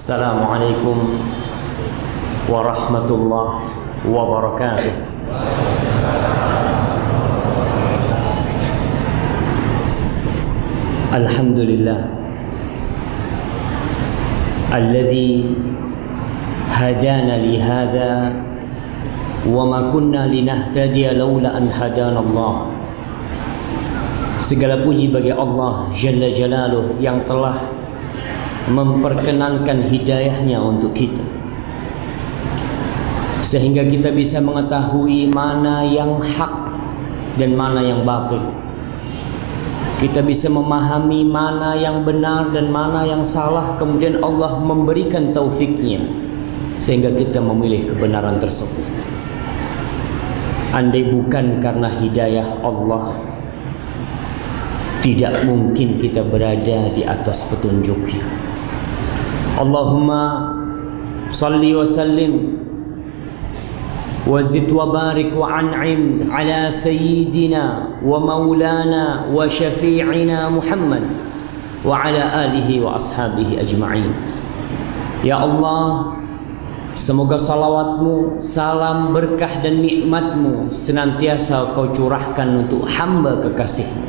Assalamualaikum warahmatullahi wabarakatuh. Alhamdulillah alladzi hadana li hadza wa ma kunna linahtadiya laula an hadana Allah. Segala puji bagi Allah Jalla Jalaluh yang telah memperkenankan hidayahnya untuk kita, sehingga kita bisa mengetahui mana yang hak dan mana yang batil. Kita bisa memahami mana yang benar dan mana yang salah. Kemudian Allah memberikan taufiknya sehingga kita memilih kebenaran tersebut. Andai bukan karena hidayah Allah, tidak mungkin kita berada di atas petunjuknya. Allahumma salli wa sallim wa zid wa barik wa an'im ala sayyidina wa maulana wa syafi'ina Muhammad wa ala alihi wa ashabihi ajma'in. Ya Allah, semoga salawatmu, salam, berkah dan nikmatmu senantiasa kau curahkan untuk hamba kekasihmu,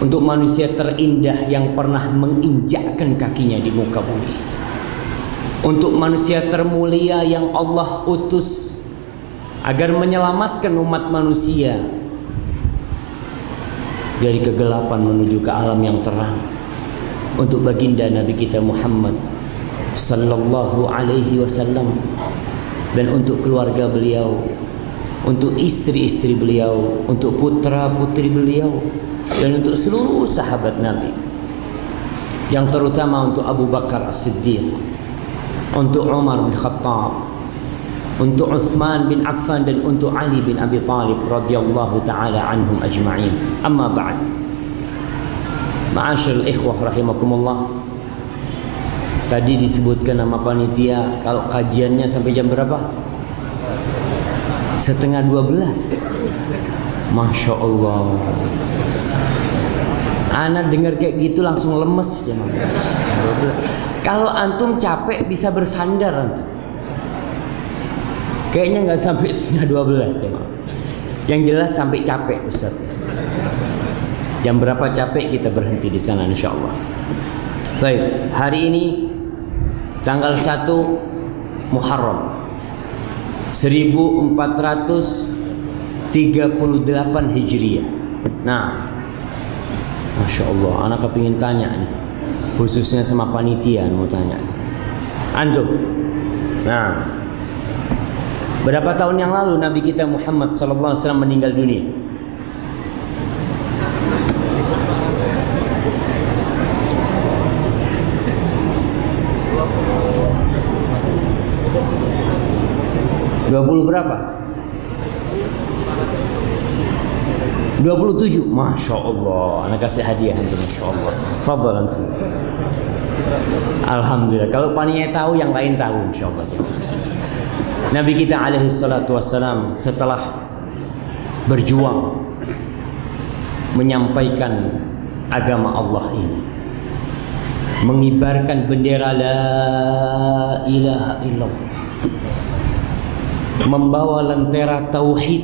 untuk manusia terindah yang pernah menginjakkan kakinya di muka bumi, untuk manusia termulia yang Allah utus agar menyelamatkan umat manusia dari kegelapan menuju ke alam yang terang, untuk baginda Nabi kita Muhammad sallallahu alaihi wasallam, dan untuk keluarga beliau, untuk istri-istri beliau, untuk putra-putri beliau, dan untuk seluruh sahabat Nabi, yang terutama untuk Abu Bakar As-Siddiq, untuk Umar bin Khattab, untuk Utsman bin Affan, dan untuk Ali bin Abi Thalib radhiyallahu taala anhum ajma'in. Amma ba'd. Ma'asyiral ikhwah rahimakumullah. Tadi disebutkan nama panitia kalau kajiannya sampai jam berapa? 11:30. Masya Allah. Ana dengar kayak gitu langsung lemes ya. Kalau antum capek bisa bersandar antum. Kayaknya nggak sampai 11:30 ya. Yang jelas sampai capek Ustaz. Jam berapa capek kita berhenti di sana insyaallah. Baik, hari ini tanggal 1 Muharram 1438 Hijriah. Nah, Masya Allah, anak kepingin tanya nih, khususnya sama panitia mau tanya. Antum, nah, berapa tahun yang lalu Nabi kita Muhammad SAW meninggal dunia? Berapa? 27. Masya Allah, anak kasih hadiah antum. Masya Allah. Fadhal antum. Alhamdulillah. Kalau panitia tahu, yang lain tahu insya Allah. Nabi kita alaihi salatu wassalam setelah berjuang menyampaikan agama Allah ini, mengibarkan bendera la ilaha illallah, membawa lentera tauhid,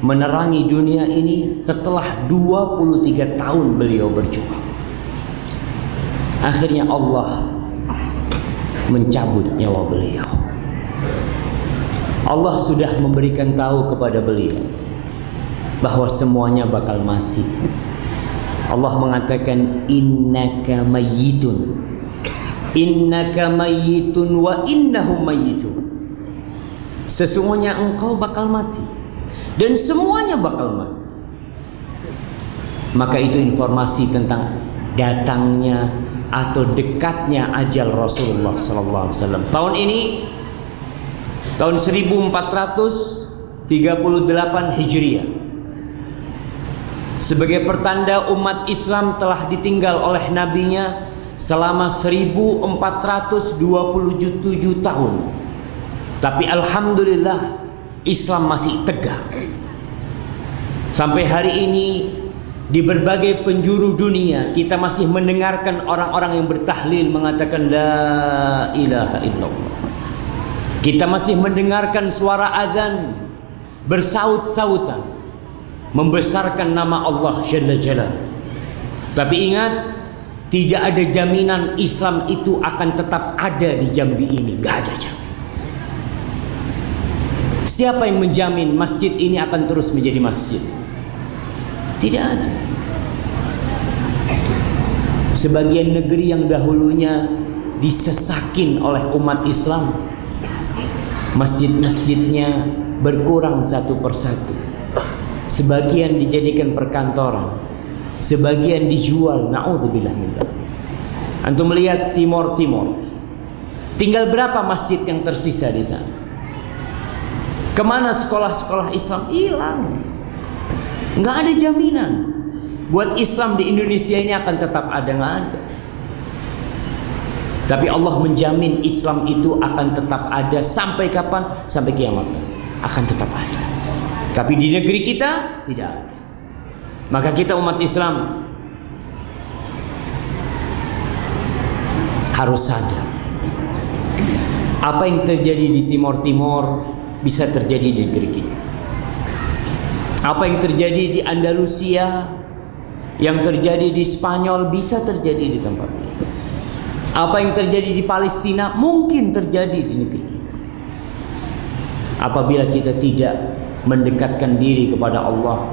menerangi dunia ini. Setelah 23 tahun beliau berjuang, akhirnya Allah mencabut nyawa beliau. Allah sudah memberikan tahu kepada beliau bahwa semuanya bakal mati. Allah mengatakan innaka mayyitun, innaka mayyitun wa innahum mayyitun. Sesungguhnya engkau bakal mati dan semuanya bakal mati. Maka itu informasi tentang datangnya atau dekatnya ajal Rasulullah sallallahu alaihi wasallam. Tahun ini tahun 1438 Hijriah, sebagai pertanda umat Islam telah ditinggal oleh nabinya selama 1427 tahun. Tapi alhamdulillah Islam masih tegak. Sampai hari ini Di berbagai penjuru dunia kita masih mendengarkan orang-orang yang bertahlil mengatakan la ilaha illallah. Kita masih mendengarkan suara azan bersaut-sautan membesarkan nama Allah Jalla Jalla. Tapi ingat, tidak ada jaminan Islam itu akan tetap ada di Jambi ini. Gak ada jaminan. Siapa yang menjamin masjid ini akan terus menjadi masjid? Tidak ada. Sebagian negeri yang dahulunya disesakin oleh umat Islam, masjid-masjidnya berkurang satu persatu. Sebagian dijadikan perkantoran, sebagian dijual. Na'udzubillah min dzalik. Antum melihat Timor, tinggal berapa masjid yang tersisa di sana? Kemana sekolah-sekolah Islam? Hilang. Nggak ada jaminan buat Islam di Indonesia ini akan tetap ada, nggak ada. Tapi Allah menjamin Islam itu akan tetap ada sampai kapan? Sampai kiamat akan tetap ada. Tapi di negeri kita tidak ada. Maka kita umat Islam harus sadar, apa yang terjadi di Timor bisa terjadi di negeri kita. Apa yang terjadi di Andalusia, yang terjadi di Spanyol bisa terjadi di tempat ini. Apa yang terjadi di Palestina mungkin terjadi di negeri kita. Apabila kita tidak mendekatkan diri kepada Allah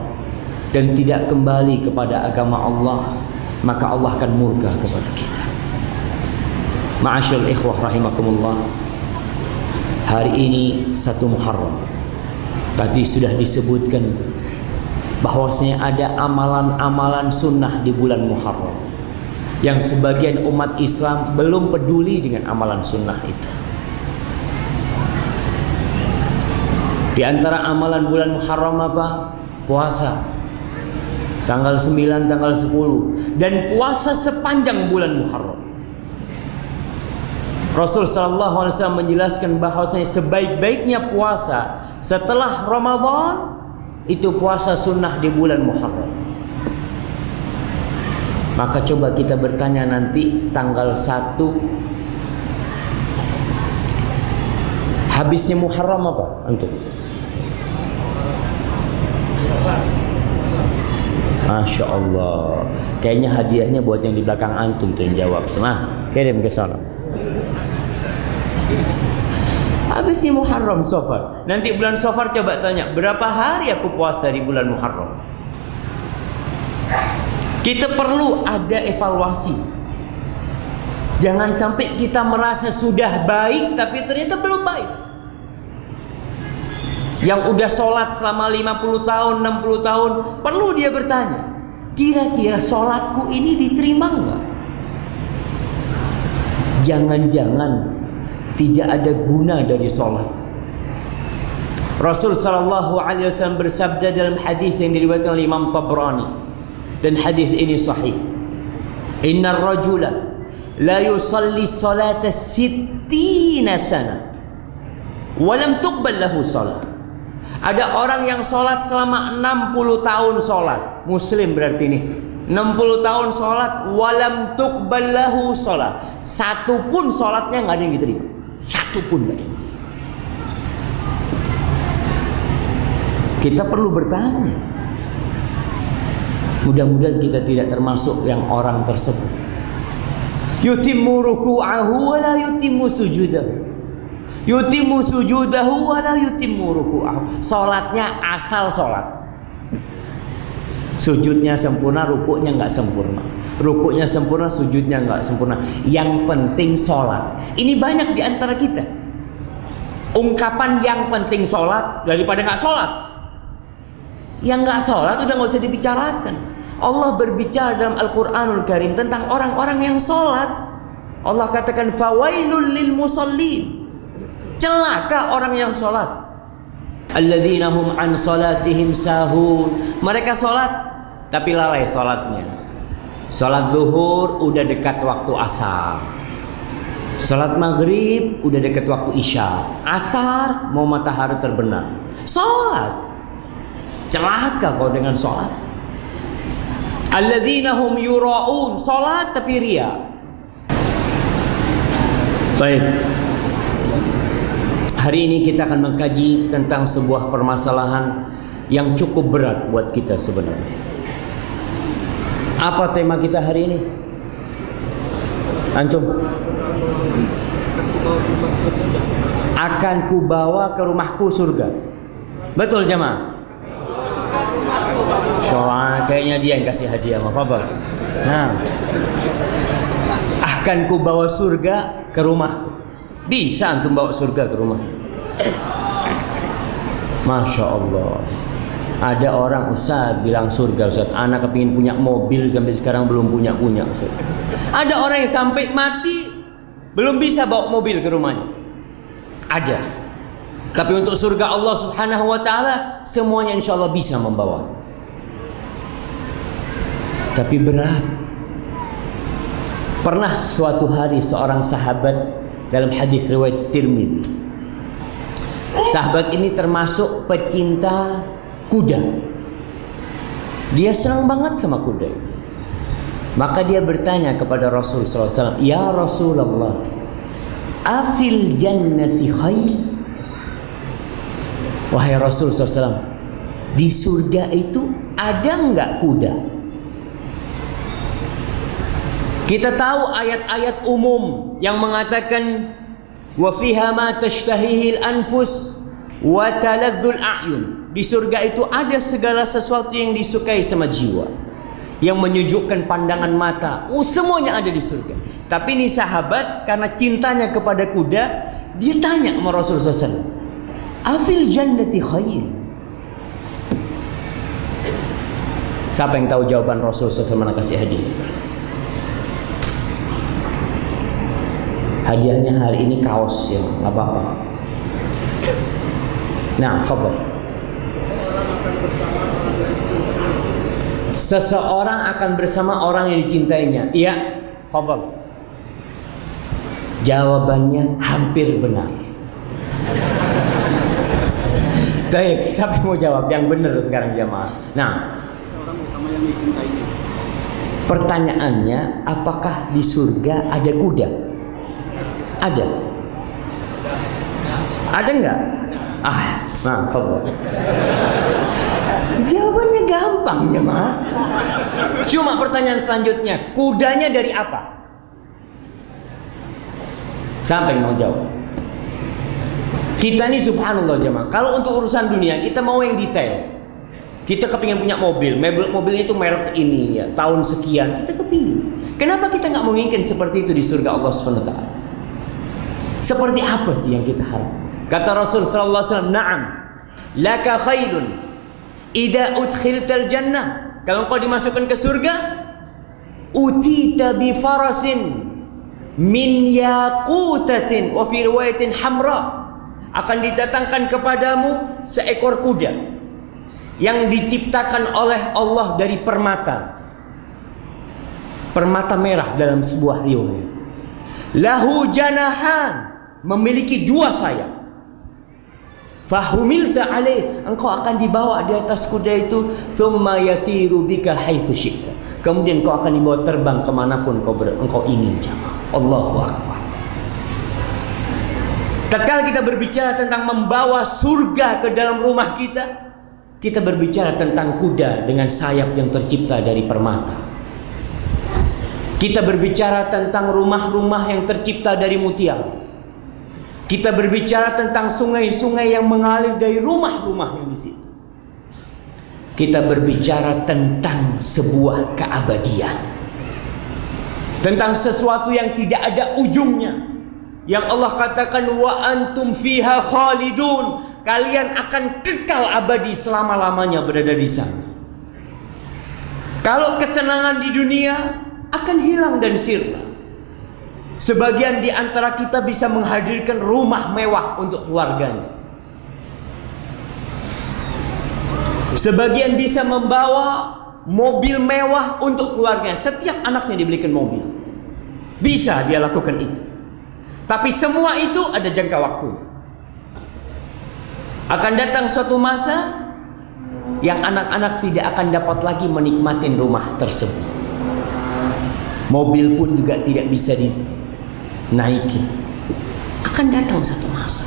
dan tidak kembali kepada agama Allah, maka Allah akan murka kepada kita. Ma'asyal ikhwah rahimakumullah, hari ini 1 Muharram. Tadi sudah disebutkan bahwasanya ada amalan-amalan sunnah di bulan Muharram yang sebagian umat Islam belum peduli dengan amalan sunnah itu. Di antara amalan bulan Muharram apa? Puasa. Tanggal 9, tanggal 10 dan puasa sepanjang bulan Muharram. Rasul sallallahu alaihi wasallam menjelaskan bahwasanya sebaik-baiknya puasa setelah Ramadan itu puasa sunnah di bulan Muharram. Maka coba kita bertanya nanti tanggal 1 habisnya Muharram apa antum? Masya Allah, kayaknya hadiahnya buat yang di belakang antum tuh yang jawab. Nah, kirim ke sana. Habisnya Muharram Safar. Nanti bulan Safar coba tanya, berapa hari aku puasa di bulan Muharram? Kita perlu ada evaluasi. Jangan sampai kita merasa sudah baik tapi ternyata belum baik. Yang udah sholat selama 50 tahun, 60 tahun, perlu dia bertanya, kira-kira sholatku ini diterima enggak? Jangan-jangan tidak ada guna dari sholat. Rasul sallallahu alaihi wasallam bersabda dalam hadis yang diriwayatkan oleh Imam Tabrani, dan hadis ini sahih. Innar rajula la yusalli salata 60 sana wa lam tuqbal lahu salat. Ada orang yang sholat selama 60 tahun sholat, muslim berarti ini, 60 tahun sholat, walam tuqbal lahu sholat, satu pun sholatnya nggak ada yang diterima, satu pun nggak ada yang diterima. Kita perlu bertanya. Mudah-mudahan kita tidak termasuk yang orang tersebut. Yutimmu ruku'ahu wa la yutimmu sujudahu, yutimmu sujudahu wa la yutimmu ruku'ahu. Salatnya asal salat, sujudnya sempurna, rukuknya nggak sempurna, rukuknya sempurna, sujudnya nggak sempurna. Yang penting salat. Ini banyak di antara kita ungkapan yang penting salat daripada nggak salat. Yang nggak salat udah nggak usah dibicarakan. Allah berbicara dalam Al-Quranul Karim tentang orang-orang yang salat. Allah katakan fawailul lil musallin, celaka orang yang sholat. Alladzina hum an salatihim sahun. Mereka sholat tapi lalai sholatnya. Sholat zuhur udah dekat waktu asar, sholat maghrib udah dekat waktu isya, asar mau matahari terbenam, sholat. Celaka kau dengan sholat. Alladzina hum yura'un, salat tapi ria. Baik. Hari ini kita akan mengkaji tentang sebuah permasalahan yang cukup berat buat kita sebenarnya. Apa tema kita hari ini? Antum? Akan kubawa ke rumahku surga. Betul jemaah? Soalnya kayaknya dia yang kasih hadiah, mafabel. Nah, akan kubawa surga ke rumah. Bisa antum bawa surga ke rumah? Masya Allah. Ada orang Ustaz bilang surga, Ustaz, anak kepingin punya mobil sampai sekarang belum punya Ustaz. Ada orang yang sampai mati belum bisa bawa mobil ke rumahnya. Ada. Tapi untuk surga Allah Subhanahu wa taala semuanya insya Allah bisa membawa. Tapi berat. Pernah suatu hari seorang sahabat dalam hadis riwayat Tirmidzi. Sahabat ini termasuk pecinta kuda. Dia senang banget sama kuda. Maka dia bertanya kepada Rasul SAW, "Ya Rasulullah, afil jannati khair?" Wahai Rasul SAW, di surga itu ada enggak kuda? Kita tahu ayat-ayat umum yang mengatakan wa fiha ma tashtahihil anfus wa taladzul a'yun. Di surga itu ada segala sesuatu yang disukai sama jiwa, yang menyejukkan pandangan mata. Semuanya ada di surga. Tapi ini sahabat karena cintanya kepada kuda, dia tanya sama Rasulullah SAW, "Afil jannati khair?" Siapa yang tahu jawaban Rasulullah SAW kasih hadiah? Hadiahnya hari ini kaos ya, nggak apa-apa. Nah, fadhal. Seseorang akan bersama orang yang dicintainya. Iya, fadhal. Jawabannya hampir benar. Baik, siapa yang mau jawab yang benar sekarang jamaah? Nah, seseorang bersama yang dicintainya. Pertanyaannya, apakah di surga ada kuda? Ada. Ada enggak? Nah, fadhal. Jawabannya gampang jemaah. Cuma pertanyaan selanjutnya, kudanya dari apa? Siapa yang mau jawab? Kita ini subhanallah jemaah, kalau untuk urusan dunia kita mau yang detail. Kita kepingin punya mobilnya itu merek ini ya, tahun sekian, kita kepingin. Kenapa kita nggak menginginkan seperti itu di surga Allah SWT? Seperti apa sih yang kita harap? Kata Rasul sallallahu alaihi wasallam, "Na'am, laka khairun idza udkhiltal jannah." Kalau kau dimasukkan ke surga, utita bi farasin min yaqutatin wa fi riwayatin hamra. Akan didatangkan kepadamu seekor kuda yang diciptakan oleh Allah dari permata. Permata merah dalam sebuah riwayat. Lahu janahan, memiliki dua sayap. Fahumilta alaih, engkau akan dibawa di atas kuda itu. Thumma yatiru bika haitsu syi'ta, kemudian kau akan dibawa terbang kemanapun engkau ingin jamaah. Allahu Akbar. Tatkala kita berbicara tentang membawa surga ke dalam rumah kita, kita berbicara tentang kuda dengan sayap yang tercipta dari permata. Kita berbicara tentang rumah-rumah yang tercipta dari mutiara. Kita berbicara tentang sungai-sungai yang mengalir dari rumah-rumah yang di situ. Kita berbicara tentang sebuah keabadian. Tentang sesuatu yang tidak ada ujungnya. Yang Allah katakan wa antum fiha khalidun. Kalian akan kekal abadi selama-lamanya berada di sana. Kalau kesenangan di dunia akan hilang dan sirna. Sebagian di antara kita bisa menghadirkan rumah mewah untuk keluarganya. Sebagian bisa membawa mobil mewah untuk keluarganya. Setiap anaknya dibelikan mobil. Bisa dia lakukan itu. Tapi semua itu ada jangka waktu. Akan datang suatu masa yang anak-anak tidak akan dapat lagi menikmati rumah tersebut. Mobil pun juga tidak bisa dinaikin. Akan datang satu masa.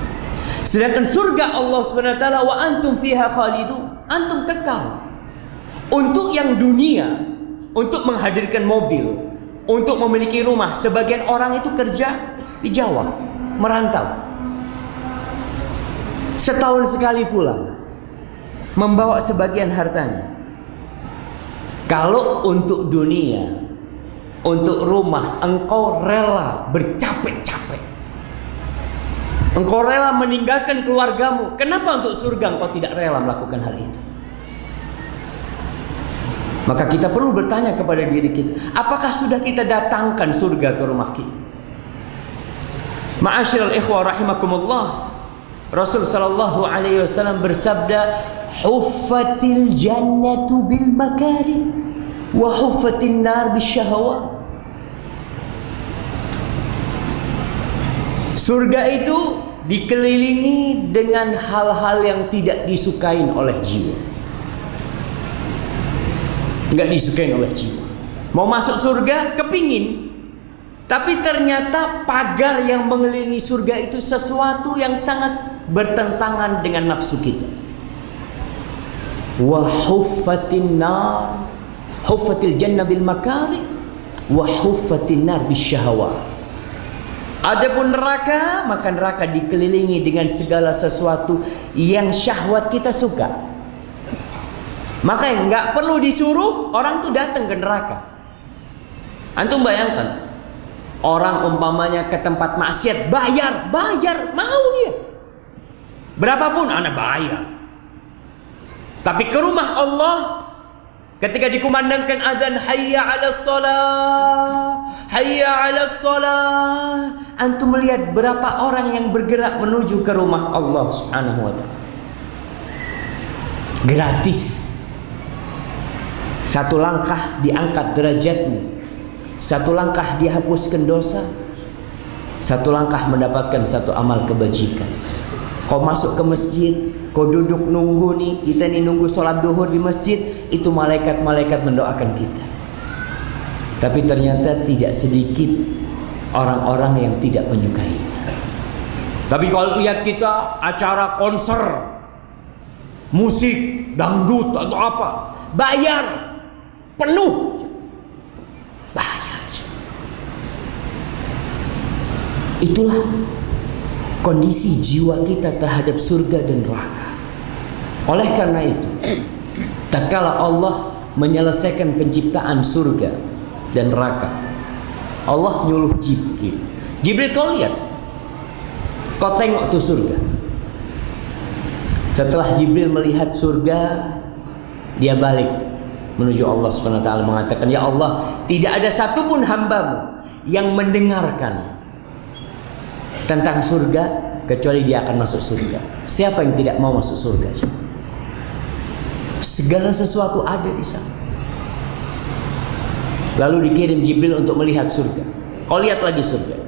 Sedangkan surga Allah SWT, wa antum fiha khalidun, antum kekal. Untuk yang dunia, untuk menghadirkan mobil, untuk memiliki rumah, sebagian orang itu kerja di Jawa, merantau. Setahun sekali pulang, membawa sebagian hartanya. Kalau untuk dunia, untuk rumah, engkau rela bercapek-capek. Engkau rela meninggalkan keluargamu. Kenapa untuk surga engkau tidak rela melakukan hal itu? Maka kita perlu bertanya kepada diri kita, apakah sudah kita datangkan surga ke rumah kita? Ma'asyiral ikhwah rahimakumullah, Rasul sallallahu alaihi wasallam bersabda, "Huffatil jannatu bil makari wa huffatin nar bisyahawat." Surga itu dikelilingi dengan hal-hal yang tidak disukai oleh jiwa. Enggak disukai oleh jiwa. Mau masuk surga, kepingin. Tapi ternyata pagar yang mengelilingi surga itu sesuatu yang sangat bertentangan dengan nafsu kita. Wa huffatin nar, huffatil jannah bil makari, wa huffatin nar bisyahawat. Adapun neraka, maka neraka dikelilingi dengan segala sesuatu yang syahwat kita suka. Makanya nggak perlu disuruh orang tuh datang ke neraka. Antum bayangkan, orang umpamanya ke tempat maksiat, bayar, mau dia. Berapapun Anda bayar. Tapi ke rumah Allah, ketika dikumandangkan azan, hayya 'alas shalah, hayya 'alas shalah, antum melihat berapa orang yang bergerak menuju ke rumah Allah Subhanahu wa taala. Gratis. Satu langkah diangkat derajatmu. Satu langkah dihapuskan dosa. Satu langkah mendapatkan satu amal kebajikan. Kau masuk ke masjid, kau duduk nunggu nih, kita nih nunggu sholat duhur di masjid, itu malaikat-malaikat mendoakan kita. Tapi ternyata tidak sedikit orang-orang yang tidak menyukai. Tapi kalau lihat kita acara konser, musik, dangdut atau apa, bayar penuh, bayar. Itulah kondisi jiwa kita terhadap surga dan neraka. Oleh karena itu, tatkala Allah menyelesaikan penciptaan surga dan neraka, Allah nyuruh Jibril. Jibril, kau lihat, kau tengok tuh surga. Setelah Jibril melihat surga, dia balik menuju Allah SWT, mengatakan, ya Allah, tidak ada satupun hambamu yang mendengarkan tentang surga kecuali dia akan masuk surga. Siapa yang tidak mau masuk surga? Segala sesuatu ada di sana. Lalu dikirim Jibril untuk melihat surga. Kau lihat lagi surga.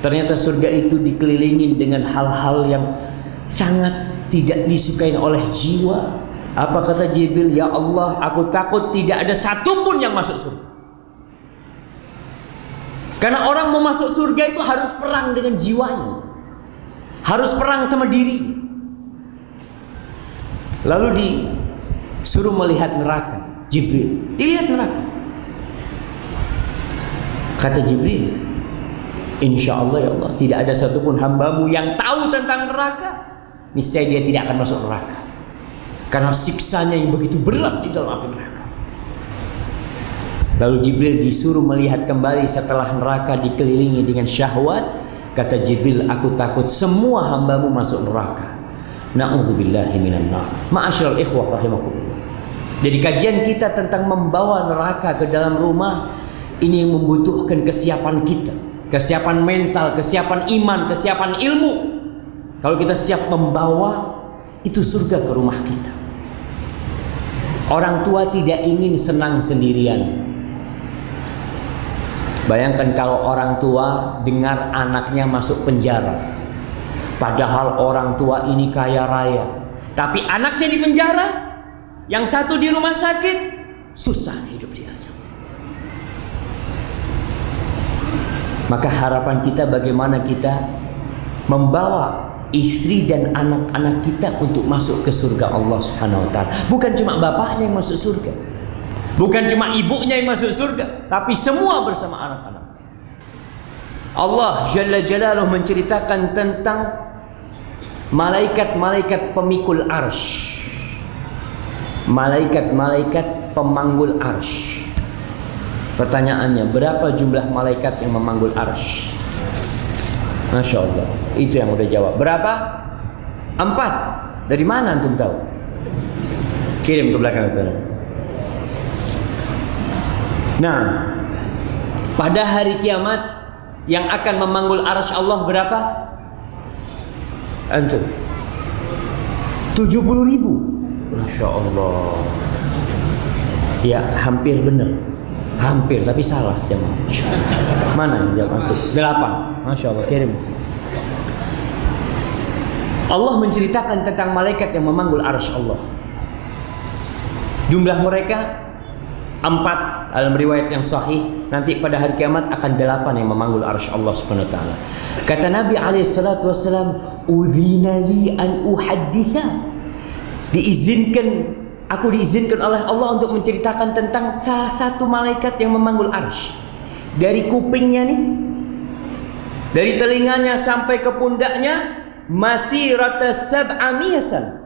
Ternyata surga itu dikelilingi dengan hal-hal yang sangat tidak disukai oleh jiwa. Apa kata Jibril? Ya Allah, aku takut tidak ada satupun yang masuk surga. Karena orang mau masuk surga itu harus perang dengan jiwanya, harus perang sama diri. Lalu disuruh melihat neraka. Jibril, dilihat neraka. Kata Jibril, insya Allah ya Allah, tidak ada satupun hambamu yang tahu tentang neraka, niscaya dia tidak akan masuk neraka. Karena siksanya yang begitu berat di dalam api neraka. Lalu Jibril disuruh melihat kembali setelah neraka dikelilingi dengan syahwat. Kata Jibril, aku takut semua hambamu masuk neraka. Na'udzubillahi minan nar. Ma'asyiral ikhwah rahimakumullah. Jadi kajian kita tentang membawa neraka ke dalam rumah, ini yang membutuhkan kesiapan kita, kesiapan mental, kesiapan iman, kesiapan ilmu. Kalau kita siap membawa itu surga ke rumah kita. Orang tua tidak ingin senang sendirian. Bayangkan kalau orang tua dengar anaknya masuk penjara. Padahal orang tua ini kaya raya, tapi anaknya di penjara. yang satu di rumah sakit, susah hidup dia. Maka harapan kita bagaimana kita membawa istri dan anak-anak kita untuk masuk ke surga Allah Subhanahu wa taala. Bukan cuma bapaknya yang masuk surga, bukan cuma ibunya yang masuk surga, tapi semua bersama anak-anak. Allah Jalla Jalaluhu menceritakan tentang malaikat-malaikat pemikul arsy, malaikat-malaikat pemanggul arsy. Pertanyaannya, berapa jumlah malaikat yang memanggul arsy? Masya Allah, itu yang udah jawab. Berapa? 4. Dari mana antum tahu? Kirim ke belakang sana. Nah, pada hari kiamat yang akan memanggul arsy Allah berapa? Antum 70.000. Masya Allah. Ya, hampir benar. Hampir, tapi salah jemaah. Mana yang jawab antum? 8. Masya Allah, kirim. Allah menceritakan tentang malaikat yang memanggul arsy Allah. Jumlah mereka 4 dalam riwayat yang sahih. Nanti pada hari kiamat akan 8 yang memanggul arsy Allah Subhanahu wa taala. Kata Nabi alaihi salatu wasallam, "Udzina li an uhadditha." Aku diizinkan oleh Allah untuk menceritakan tentang salah satu malaikat yang memanggul arsy. Dari kupingnya nih, dari telinganya sampai ke pundaknya, masirata sab'amiyasan.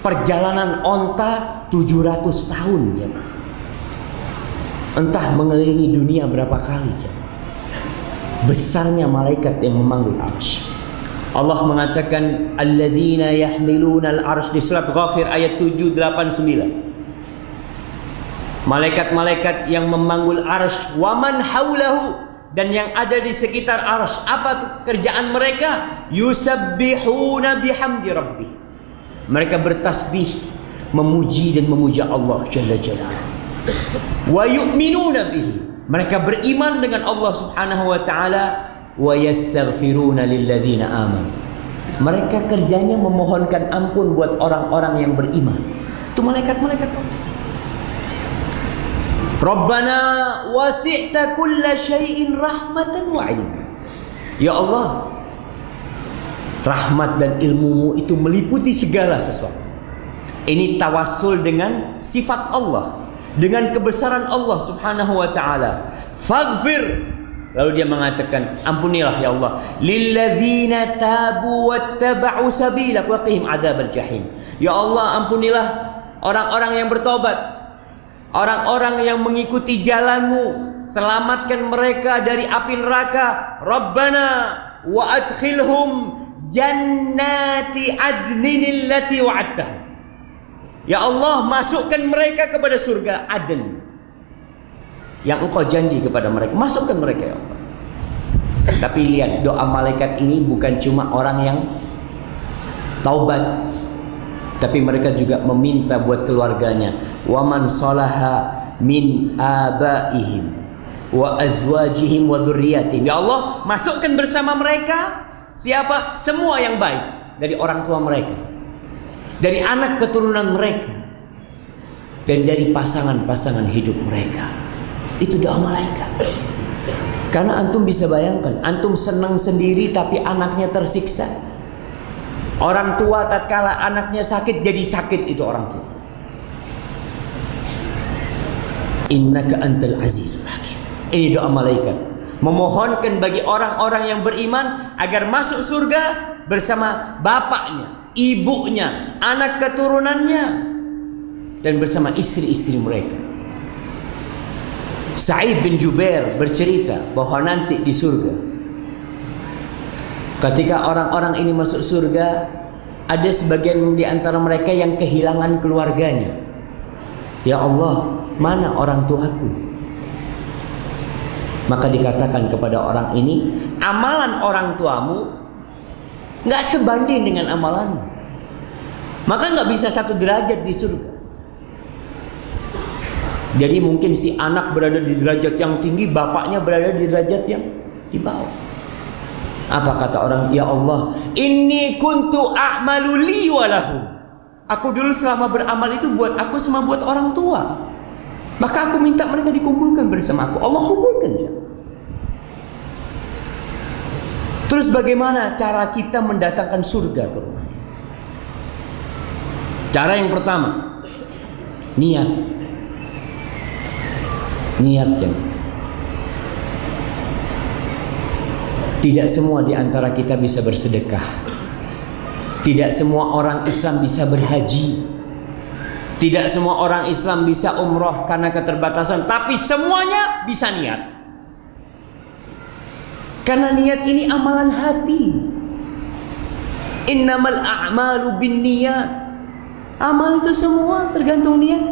Perjalanan onta 700 tahun ya. Entah mengelilingi dunia berapa kali ya. Besarnya malaikat yang memanggul arsy. Allah mengatakan alladzina yahmiluna al-arsy di surat Ghafir ayat 789. Malaikat-malaikat yang memanggul arsy wa man haulahu, dan yang ada di sekitar arsy. Apa tuh kerjaan mereka? Yusabbihuna bihamdi rabbih. Mereka bertasbih, memuji dan memuja Allah Jalla Jalaluhu. Wa yu'minuna bihi. Mereka beriman dengan Allah Subhanahu wa taala. Wa yastaghfiruna lilladzina amanu. Mereka kerjanya memohonkan ampun buat orang-orang yang beriman. Itu malaikat-malaikat Allah. Rabbana wasi'ta kulla syai'in rahmatan wa ilma. Ya Allah, rahmat dan ilmumu itu meliputi segala sesuatu. Ini tawassul dengan sifat Allah, dengan kebesaran Allah Subhanahu wa taala. Faghfir. Lalu dia mengatakan, ampunilah ya Allah, lilladzina tabu wattaba'u sabilak wa qihim adzabal jahim. Ya Allah, ampunilah orang-orang yang bertobat, orang-orang yang mengikuti jalanmu, selamatkan mereka dari api neraka. Rabbana wa adkhilhum jannati adnin allati wa'adtahum. Ya Allah, masukkan mereka kepada surga Aden yang engkau janji kepada mereka. Masukkan mereka ya Allah. Tapi lihat, doa malaikat ini bukan cuma orang yang taubat, tapi mereka juga meminta buat keluarganya. Wa man salaha min abaihim wa azwajihim wa dzurriyyatihim. Ya Allah, masukkan bersama mereka siapa? Semua yang baik dari orang tua mereka, dari anak keturunan mereka, dan dari pasangan-pasangan hidup mereka. Itu doa malaikat. Karena antum bisa bayangkan, antum senang sendiri tapi anaknya tersiksa. Orang tua tatkala anaknya sakit jadi sakit, itu orang tua. Innaka antal azizul hakim. Ini doa malaikat, memohonkan bagi orang-orang yang beriman agar masuk surga bersama bapaknya, ibunya, anak keturunannya, dan bersama istri-istri mereka. Sa'id bin Jubair bercerita bahwa nanti di surga, ketika orang-orang ini masuk surga, ada sebagian di antara mereka yang kehilangan keluarganya. Ya Allah, mana orang tuaku? Maka dikatakan kepada orang ini, amalan orang tuamu nggak sebanding dengan amalanmu, maka nggak bisa satu derajat di surga. Jadi mungkin si anak berada di derajat yang tinggi, bapaknya berada di derajat yang di bawah. Apa kata orang? Ya Allah, inni kuntu a'malu li wa lahum. Aku dulu selama beramal itu buat aku sama buat orang tua. Maka aku minta mereka dikumpulkan bersama aku. Allah kumpulkan dia. Terus bagaimana cara kita mendatangkan surga ke rumah? Cara yang pertama, niat. Niatkan. Tidak semua di antara kita bisa bersedekah. Tidak semua orang Islam bisa berhaji. Tidak semua orang Islam bisa umroh karena keterbatasan. Tapi semuanya bisa niat. Karena niat ini amalan hati. Innamal a'malu binniyat. Amal itu semua tergantung niat.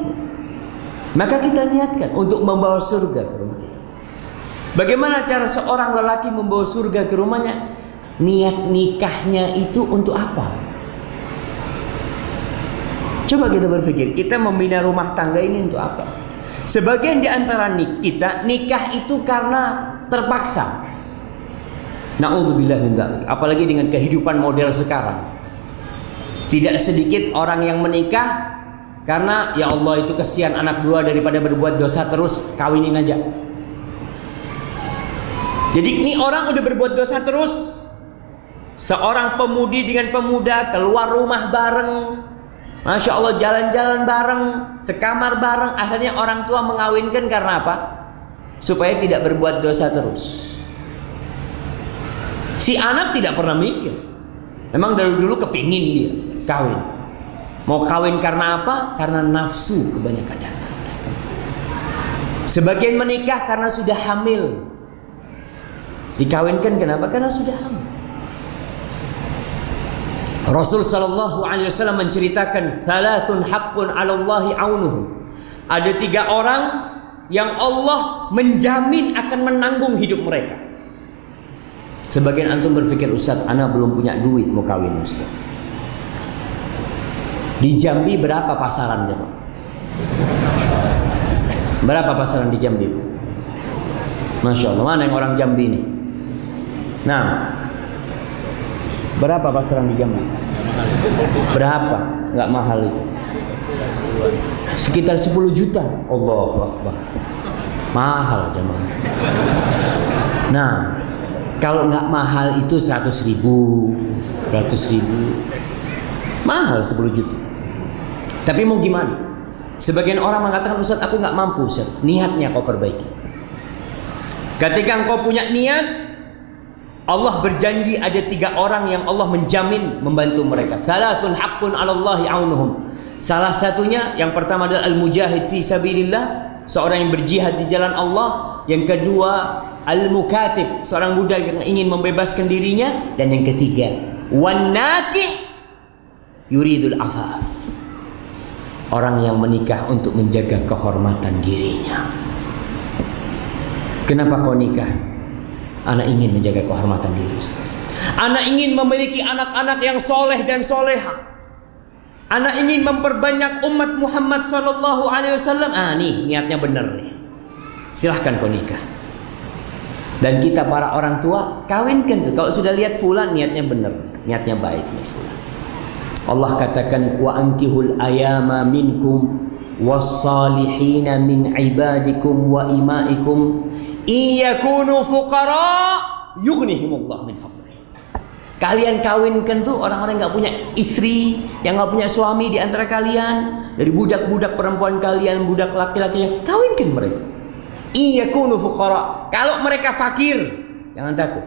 Maka kita niatkan untuk membawa surga ke rumah kita. Bagaimana cara seorang lelaki membawa surga ke rumahnya? Niat nikahnya itu untuk apa? Coba kita berpikir, kita membina rumah tangga ini untuk apa? Sebagian di antara kita nikah itu karena terpaksa. Na'udzubillah min dzalik. Apalagi dengan kehidupan model sekarang. Tidak sedikit orang yang menikah karena ya Allah itu kesian anak dua daripada berbuat dosa terus kawinin aja. Jadi ini orang udah berbuat dosa terus. Seorang pemudi dengan pemuda keluar rumah bareng, Masya Allah jalan-jalan bareng, sekamar bareng. Akhirnya orang tua mengawinkan karena apa? Supaya tidak berbuat dosa terus. Si anak tidak pernah mikir. Memang dari dulu kepingin dia kawin. Mau kawin karena apa? Karena nafsu kebanyakan datang. Sebagian menikah karena sudah hamil. Dikawinkan kenapa? Karena sudah hamil. Rasul sallallahu alaihi wasallam menceritakan thalathun haqqun 'ala Allahi 'aunuhu. Ada 3 orang yang Allah menjamin akan menanggung hidup mereka. Sebagian antum berpikir, Ustaz, ana belum punya duit mau kawin, Ustaz. Di Jambi berapa pasarannya, Pak? Berapa pasaran di Jambi? Masya Allah, mana yang orang Jambi ini? Nah, berapa pasaran di Jambi? Berapa? Nggak mahal itu. Sekitar 10 juta. Allahu Akbar. Mahal jemaah. Nah, kalau nggak mahal itu 100.000, 100.000. Mahal 10 juta. Tapi mau gimana? Sebagian orang mengatakan, Ustaz, aku nggak mampu, Ustaz. Niatnya kau perbaiki. Ketika engkau punya niat, Allah berjanji ada 3 orang yang Allah menjamin membantu mereka. Salasun haqqun 'ala Allahi 'aunuhum. Salah satunya yang pertama adalah al-mujahid fi sabilillah, seorang yang berjihad di jalan Allah. Yang kedua, al-mukatib, seorang budak yang ingin membebaskan dirinya. Dan yang ketiga, wan-nakih yuridul afaf, orang yang menikah untuk menjaga kehormatan dirinya. Kenapa kau nikah? Anak ingin menjaga kehormatan diri. Anak ingin memiliki anak-anak yang soleh dan soleha. Anak ingin memperbanyak umat Muhammad sallallahu alaihi wasallam. Nih niatnya benar nih. Silahkan kau nikah. Dan kita para orang tua kawinkan tuh. Kalau sudah lihat fulan niatnya benar, niatnya baik nih fulan. Allah katakan wa ankihul ayama minkum was-salihina min ibadikum wa imaikum iyakunu fuqara yughnihimullah min fadli. Kalian kawinkan tuh orang-orang yang nggak punya istri, yang nggak punya suami di antara kalian, dari budak-budak perempuan kalian, budak laki-laki, kawinkan mereka. Iyakunu fuqara. Kalau mereka fakir, jangan takut.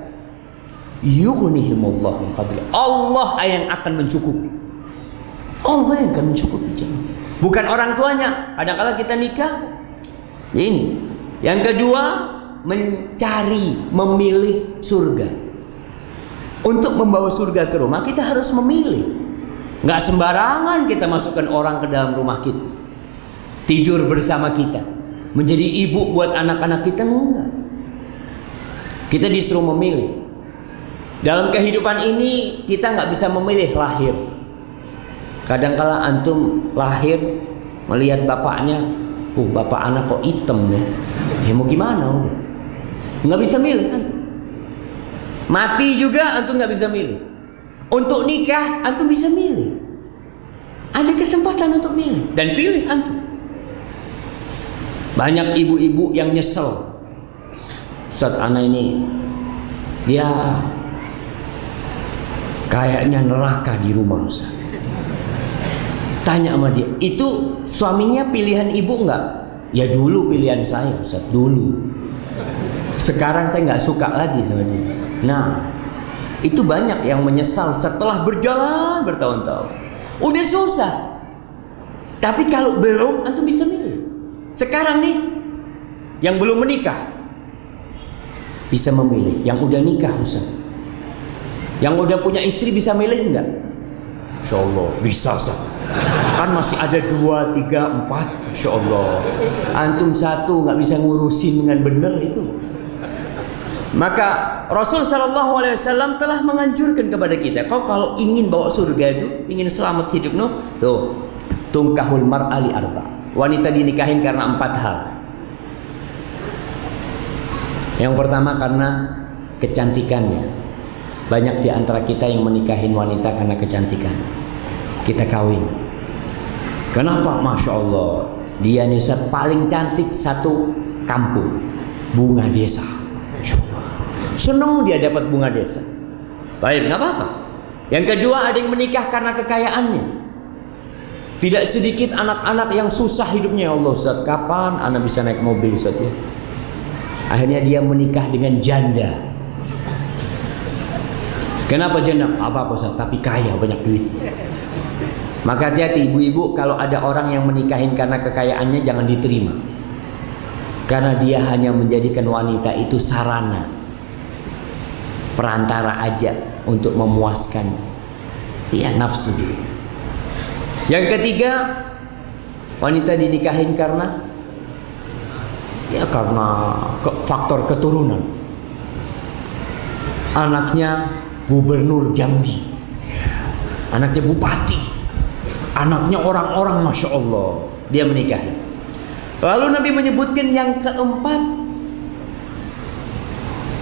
Yughnihimullah min fadli. Allah yang akan mencukupi. Allah yang akan mencukupi. Bukan orang tuanya. Kadang-kadang kita nikah. Ini. Yang kedua, mencari, memilih surga. Untuk membawa surga ke rumah, kita harus memilih. Nggak sembarangan kita masukkan orang ke dalam rumah kita. Tidur bersama kita. Menjadi ibu buat anak-anak kita, enggak. Kita disuruh memilih. Dalam kehidupan ini, kita nggak bisa memilih lahir. Kadang-kala antum lahir, melihat bapaknya, bapak anak kok hitam ya. Ya mau gimana? Nggak bisa milih kan? Mati juga antum nggak bisa milih. Untuk nikah antum bisa milih. Ada kesempatan untuk milih dan pilih antum. Banyak ibu-ibu yang nyesel. Ustaz, anak ini dia kayaknya neraka di rumah, Ustaz. Tanya sama dia, itu suaminya pilihan ibu enggak? Ya dulu pilihan saya, Ustaz, dulu. Sekarang saya nggak suka lagi sama dia. Nah, itu banyak yang menyesal setelah berjalan bertahun-tahun. Udah susah. Tapi kalau belum, antum bisa milih. Sekarang nih, yang belum menikah bisa memilih. Yang udah nikah Ustaz. Yang udah punya istri bisa milih enggak? Insya Allah bisa Ustaz. Kan masih ada 2, 3, 4. Insya Allah. Antum satu nggak bisa ngurusin dengan benar itu. Maka Rasul Shallallahu Alaihi Wasallam telah menganjurkan kepada kita, kau kalau ingin bawa surga itu, ingin selamat hidup, tuh tungkahul mar'ali arba. Wanita dinikahin karena 4 hal. Yang pertama karena kecantikannya. Banyak di antara kita yang menikahin wanita karena kecantikan. Kita kawin. Kenapa? Masya Allah, dia nih paling cantik satu kampung, bunga desa. Senang dia dapat bunga desa. Baik, nggak apa-apa. Yang kedua, ada yang menikah karena kekayaannya. Tidak sedikit anak-anak yang susah hidupnya. Ya Allah Ustaz, kapan anak bisa naik mobil Ustaz ya? Akhirnya dia menikah dengan janda. Kenapa janda? Apa-apa Ustaz, tapi kaya, banyak duit. Maka hati-hati ibu-ibu, kalau ada orang yang menikahin karena kekayaannya, jangan diterima. Karena dia hanya menjadikan wanita itu sarana, perantara aja untuk memuaskan nafsu dia. Yang ketiga, wanita dinikahin karena faktor keturunan. Anaknya gubernur Jambi, anaknya bupati, anaknya orang-orang, Masya Allah, dia menikahi. Lalu Nabi menyebutkan yang keempat,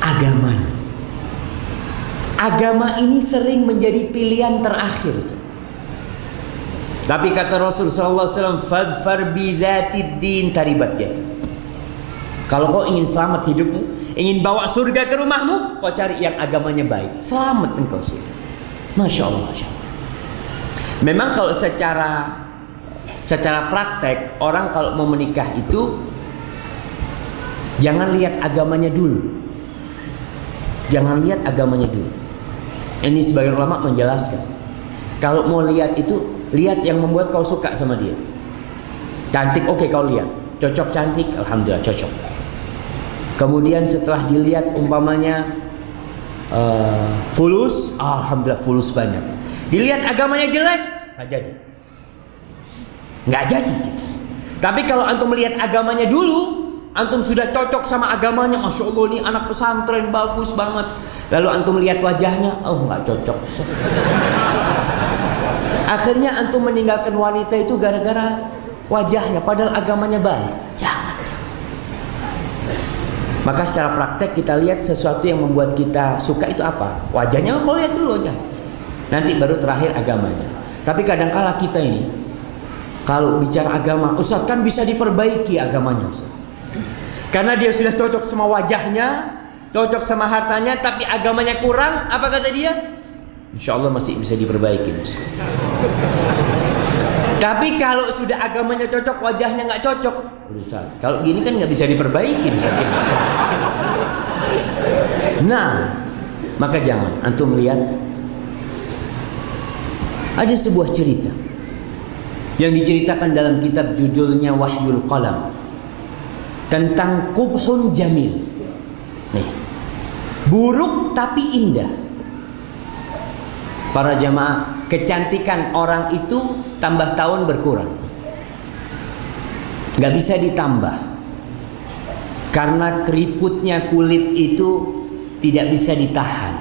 agamanya. Agama ini sering menjadi pilihan terakhir. Tapi kata Rasul sallallahu alaihi wasallam, fadfar bidzatid din taribat ya. Kalau kau ingin selamat hidupmu, ingin bawa surga ke rumahmu, kau cari yang agamanya baik. Selamat engkau sih. Masya Allah, Masya Allah. Memang kalau secara praktek, orang kalau mau menikah itu jangan lihat agamanya dulu. Jangan lihat agamanya dulu. Ini sebagian ulama menjelaskan, kalau mau lihat itu, lihat yang membuat kau suka sama dia. Cantik, oke, kau lihat. Cocok, cantik, alhamdulillah cocok. Kemudian setelah dilihat umpamanya fulus, alhamdulillah fulus banyak. Dilihat agamanya jelek, nggak jadi. Tapi kalau antum melihat agamanya dulu, antum sudah cocok sama agamanya, Masya Allah, ini anak pesantren bagus banget. Lalu antum lihat wajahnya, oh nggak cocok. Akhirnya antum meninggalkan wanita itu gara-gara wajahnya, padahal agamanya baik. Jangan. Maka secara praktek kita lihat sesuatu yang membuat kita suka itu apa? Wajahnya, kau lihat dulu aja. Nanti baru terakhir agamanya. Tapi kadang-kala kita ini, kalau bicara agama, Ustaz kan bisa diperbaiki agamanya Ustaz. Karena dia sudah cocok sama wajahnya, cocok sama hartanya, tapi agamanya kurang, apa kata dia? Insya Allah masih bisa diperbaiki Ustaz. Tapi kalau sudah agamanya cocok, wajahnya nggak cocok, Ustaz, kalau gini kan nggak bisa diperbaiki Ustaz. Nah, maka jangan. Antum lihat, ada sebuah cerita yang diceritakan dalam kitab judulnya Wahyul Qalam tentang Qubhun Jamil. Nih, buruk tapi indah. Para jamaah, kecantikan orang itu tambah tahun berkurang, nggak bisa ditambah, karena keriputnya kulit itu tidak bisa ditahan.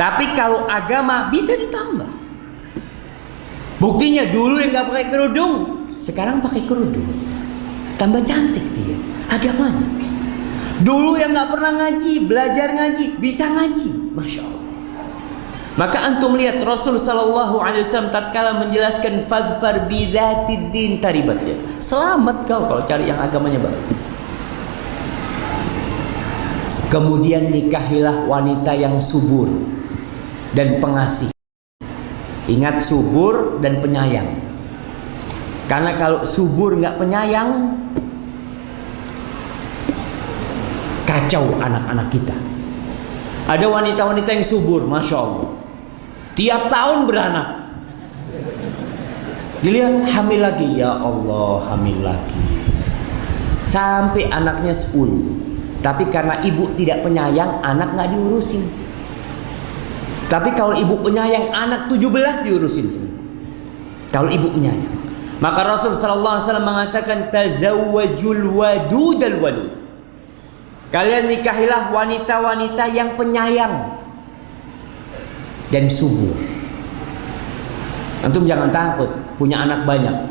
Tapi kalau agama bisa ditambah. Buktinya dulu yang nggak pakai kerudung, sekarang pakai kerudung, tambah cantik dia agamanya. Dulu yang nggak pernah ngaji, belajar ngaji, bisa ngaji, Masya Allah. Maka antum lihat Rasul sallallahu alaihi wasallam tatkala menjelaskan fadfar bidzatid din taribat ya. Selamat kau kalau cari yang agamanya baik. Kemudian nikahilah wanita yang subur dan pengasih. Ingat, subur dan penyayang. Karena kalau subur nggak penyayang, kacau anak-anak kita. Ada wanita-wanita yang subur, masya Allah, tiap tahun beranak. Dilihat hamil lagi, ya Allah, hamil lagi. Sampai anaknya 10. Tapi karena ibu tidak penyayang, anak nggak diurusin. Tapi kalau ibu penyayang, anak 17 diurusin semua. Kalau ibu penyayang. Maka Rasul sallallahu alaihi wasallam mengatakan tazawwajul wadudal walud. Kalian nikahilah wanita-wanita yang penyayang dan subur. Antum jangan takut punya anak banyak.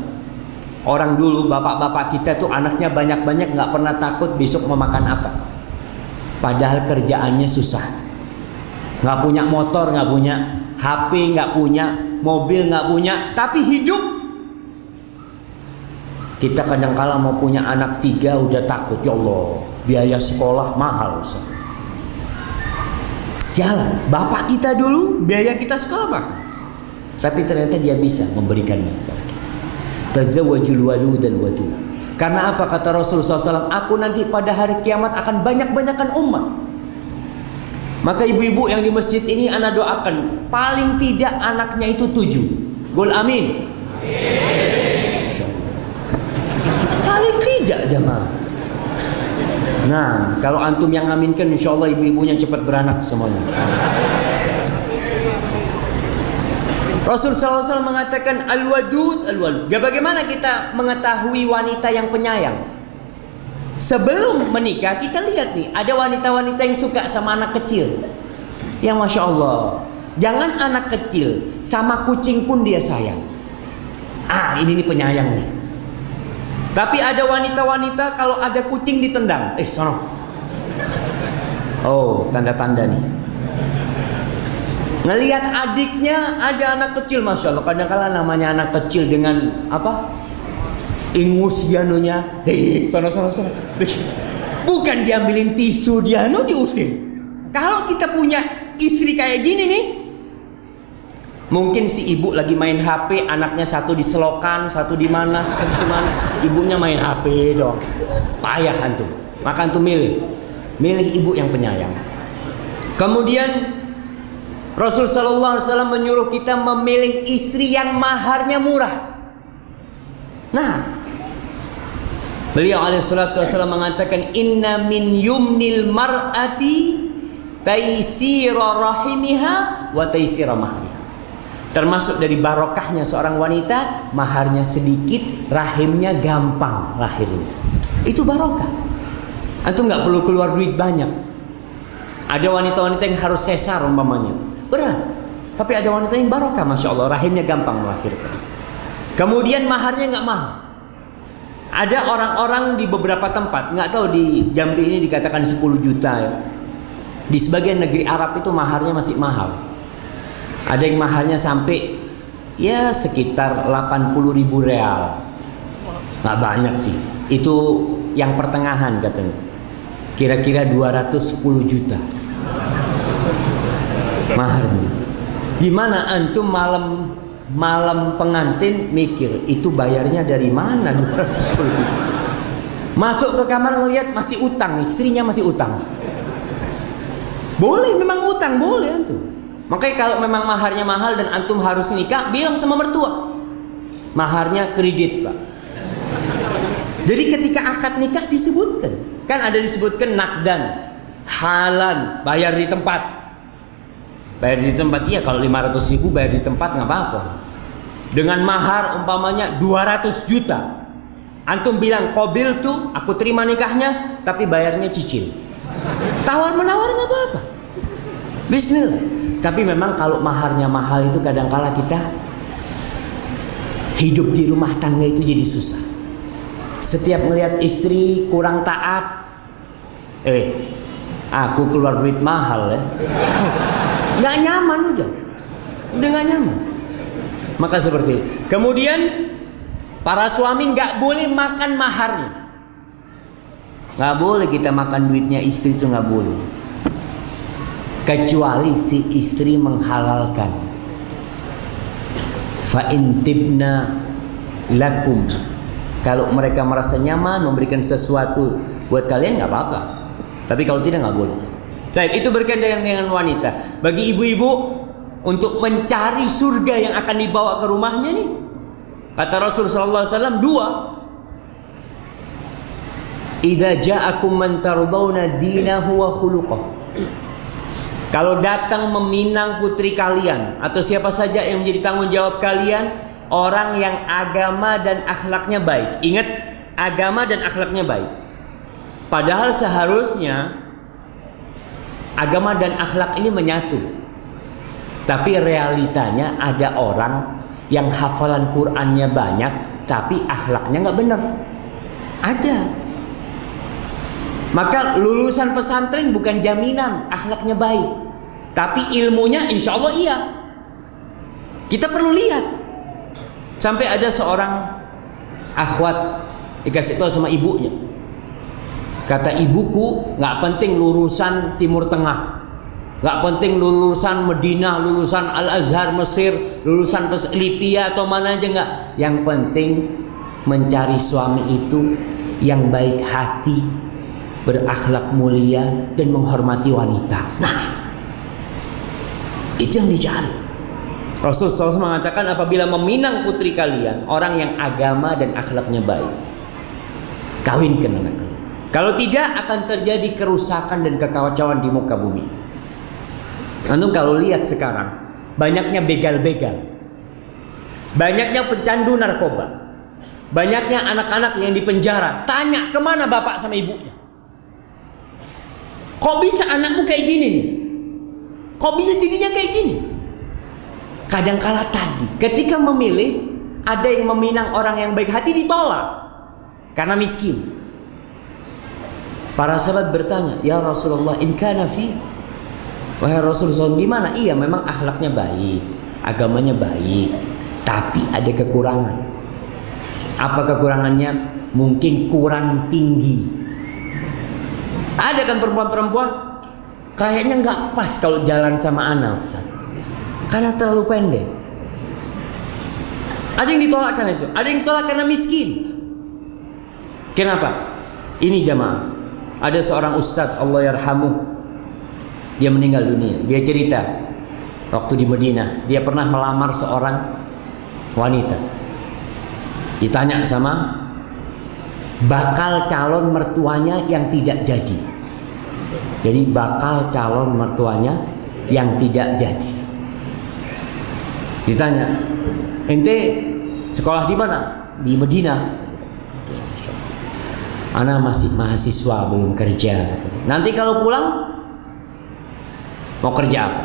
Orang dulu bapak-bapak kita tuh anaknya banyak-banyak, nggak pernah takut besok mau makan apa. Padahal kerjaannya susah. Nggak punya motor, nggak punya HP, nggak punya mobil, nggak punya, tapi hidup. Kita kadang-kala mau punya anak 3 udah takut, ya Allah, biaya sekolah mahal. Jalan, bapak kita dulu biaya kita sekolah mahal, tapi ternyata dia bisa memberikannya kepada kita. Tazawwajul walud dan wadud. Karena apa kata Rasulullah SAW? Aku nanti pada hari kiamat akan banyak-banyakan umat. Maka ibu-ibu yang di masjid ini ana doakan paling tidak anaknya itu 7. Gol amin. Paling tidak jemaah. Nah, kalau antum yang aminkan, insya Allah ibu-ibunya cepat beranak semuanya. Rasul SAW mengatakan al-wadud al-walud. Bagaimana kita mengetahui wanita yang penyayang? Sebelum menikah kita lihat nih, ada wanita-wanita yang suka sama anak kecil. Yang masya Allah, jangan anak kecil, sama kucing pun dia sayang. Ini nih penyayang nih. Tapi ada wanita-wanita kalau ada kucing ditendang, sono. Oh, tanda-tanda nih. Ngelihat adiknya ada anak kecil, masya Allah. Kadang-kala namanya anak kecil dengan apa? Ingus dianunya, sono. Bukan diambilin tisu dianu diusir. Kalau kita punya istri kayak gini nih, mungkin si ibu lagi main HP, anaknya satu di selokan, satu di mana, ibunya main HP dong. Payah antum. Maka antum milih ibu yang penyayang. Kemudian Rasul sallallahu alaihi wasallam menyuruh kita memilih istri yang maharnya murah. Nah, beliau alaihi salatu wasallam mengatakan inna min yumnil mar'ati taysira rahimiha wa taysira mahriha. Termasuk dari barokahnya seorang wanita, maharnya sedikit, rahimnya gampang lahirnya. Itu barokah. Antum nggak perlu keluar duit banyak. Ada wanita-wanita yang harus sesar umpamanya, berat. Tapi ada wanita yang barokah, masya Allah, rahimnya gampang melahirkan. Kemudian maharnya nggak mahal. Ada orang-orang di beberapa tempat, nggak tahu di Jambi ini dikatakan 10 juta ya. Di sebagian negeri Arab itu maharnya masih mahal. Ada yang maharnya sampai ya sekitar 80.000 real. Nggak banyak sih. Itu yang pertengahan katanya. Kira-kira 210 juta. Maharnya. Gimana antum malam pengantin mikir itu bayarnya dari mana 210 juta? Masuk ke kamar ngelihat masih utang, istrinya masih utang. Boleh memang utang, boleh antum. Makanya kalau memang maharnya mahal dan antum harus nikah, bilang sama mertua, maharnya kredit, Pak. Jadi ketika akad nikah disebutkan, kan ada disebutkan nakdan, halan, bayar di tempat. Bayar di tempat, iya, kalau 500.000 bayar di tempat nggak apa-apa. Dengan mahar umpamanya 200 juta, antum bilang qabil tuh, aku terima nikahnya, tapi bayarnya cicil. Tawar menawar nggak apa-apa. Bismillah. Tapi memang kalau maharnya mahal itu kadang-kala kita hidup di rumah tangga itu jadi susah. Setiap melihat istri kurang taat, aku keluar duit mahal ya. Nggak nyaman udah. udah nggak nyaman. Maka seperti itu. Kemudian para suami nggak boleh makan maharnya. Nggak boleh kita makan duitnya istri, itu nggak boleh. Kecuali si istri menghalalkan. Fa in tibna lakum. Kalau mereka merasa nyaman memberikan sesuatu buat kalian nggak apa-apa. Tapi kalau tidak nggak boleh. Baik, itu berkaitan dengan wanita. Bagi ibu-ibu untuk mencari surga yang akan dibawa ke rumahnya nih, kata Rasul sallallahu alaihi wasallam, dua. Idza ja'akum man tardawna dinahu wa khuluquh. Kalau datang meminang putri kalian atau siapa saja yang menjadi tanggung jawab kalian, orang yang agama dan akhlaknya baik. Ingat, agama dan akhlaknya baik. Padahal seharusnya agama dan akhlak ini menyatu. Tapi realitanya ada orang yang hafalan Qur'annya banyak tapi akhlaknya nggak benar. Ada. Maka lulusan pesantren bukan jaminan akhlaknya baik, tapi ilmunya insya Allah iya. Kita perlu lihat. Sampai ada seorang akhwat dikasih tahu sama ibunya, kata ibuku, nggak penting lulusan Timur Tengah, nggak penting lulusan Madinah, lulusan Al Azhar Mesir, lulusan Libya atau mana aja nggak. Yang penting mencari suami itu yang baik hati, berakhlak mulia dan menghormati wanita. Nah, itu yang dicari. Rasul SAW mengatakan, apabila meminang putri kalian orang yang agama dan akhlaknya baik, kawinkan anak kalian. Kalau tidak, akan terjadi kerusakan dan kekacauan di muka bumi. Antum kalau lihat sekarang, banyaknya begal-begal, banyaknya pecandu narkoba, banyaknya anak-anak yang dipenjara. Tanya kemana bapak sama ibunya? Kok bisa anakmu kayak gini nih? Kok bisa jadinya kayak gini? Kadangkala tadi ketika memilih, ada yang meminang orang yang baik hati ditolak karena miskin. Para sahabat bertanya, ya Rasulullah, in kana fi, wahai Rasulullah, di mana? Iya, memang akhlaknya baik, agamanya baik, tapi ada kekurangan. Apa kekurangannya? Mungkin kurang tinggi. Ada kan perempuan-perempuan kayaknya nggak pas kalau jalan sama anak, Ustaz, karena terlalu pendek. Ada yang ditolak karena itu, ada yang ditolak karena miskin. Kenapa? Ini jamaah, ada seorang ustadz, Allah yarhamuh, dia meninggal dunia. Dia cerita waktu di Madinah, dia pernah melamar seorang wanita. Ditanya sama bakal calon mertuanya yang tidak jadi. Jadi bakal calon mertuanya yang tidak jadi. Ditanya, ente sekolah di mana? Di Madinah. Ana masih mahasiswa, belum kerja. Nanti kalau pulang mau kerja apa?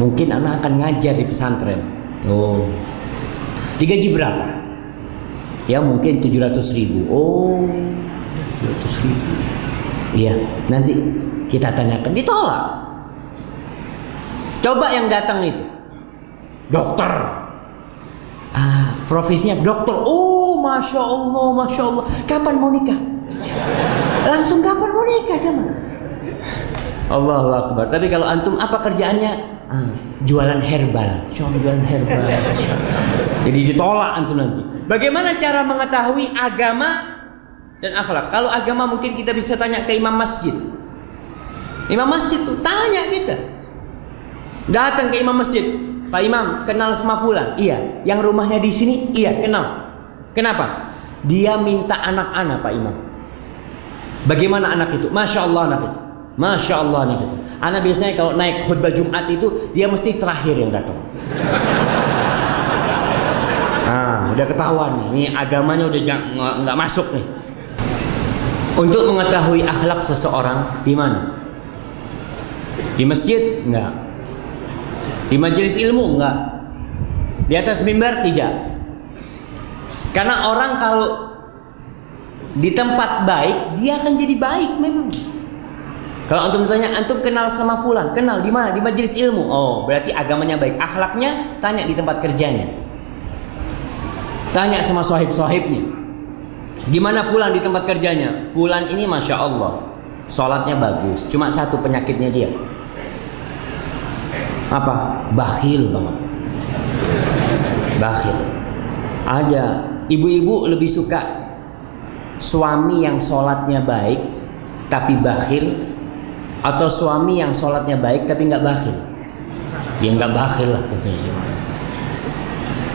Mungkin anak akan ngajar di pesantren. Oh, digaji berapa? Ya mungkin 700.000. Oh, 700.000. Iya, nanti kita tanyakan. Ditolak. Coba yang datang itu dokter. Profesinya dokter. Oh, masya Allah, masya Allah. Kapan mau nikah? Langsung kapan mau nikah sama? Allahu Akbar. Tapi kalau antum apa kerjaannya? Jualan herbal. Jualan herbal. Jadi ditolak antum nanti. Bagaimana cara mengetahui agama dan akhlak? Kalau agama mungkin kita bisa tanya ke imam masjid. Imam masjid tuh tanya kita. Datang ke imam masjid. Pak Imam, kenal sama fulan? Iya. Yang rumahnya di sini? Iya, kenal. Kenapa? Dia minta anak-anak, Pak Imam. Bagaimana anak itu? Masya Allah anak itu. Masya Allah anak itu. Anak biasanya kalau naik khutbah Jumat itu, dia mesti terakhir yang datang. Udah ketahuan nih. Ini agamanya udah nggak masuk nih. Untuk mengetahui akhlak seseorang di mana? Di masjid? Enggak. Di majelis ilmu? Enggak. Di atas mimbar? Tidak. Karena orang kalau di tempat baik, dia akan jadi baik memang. Kalau antum ditanya, antum kenal sama fulan? Kenal di mana? Di majelis ilmu. Oh, berarti agamanya baik. Akhlaknya tanya di tempat kerjanya. Tanya sama sahib-sahibnya. Gimana fulan di tempat kerjanya? Fulan ini Masya Allah, sholatnya bagus. Cuma satu penyakitnya dia. Apa? Bakhil banget. Bakhil. Ada ibu-ibu lebih suka suami yang sholatnya baik tapi bakhil, atau suami yang sholatnya baik tapi nggak bakhil? Ya nggak bakhil lah tentunya.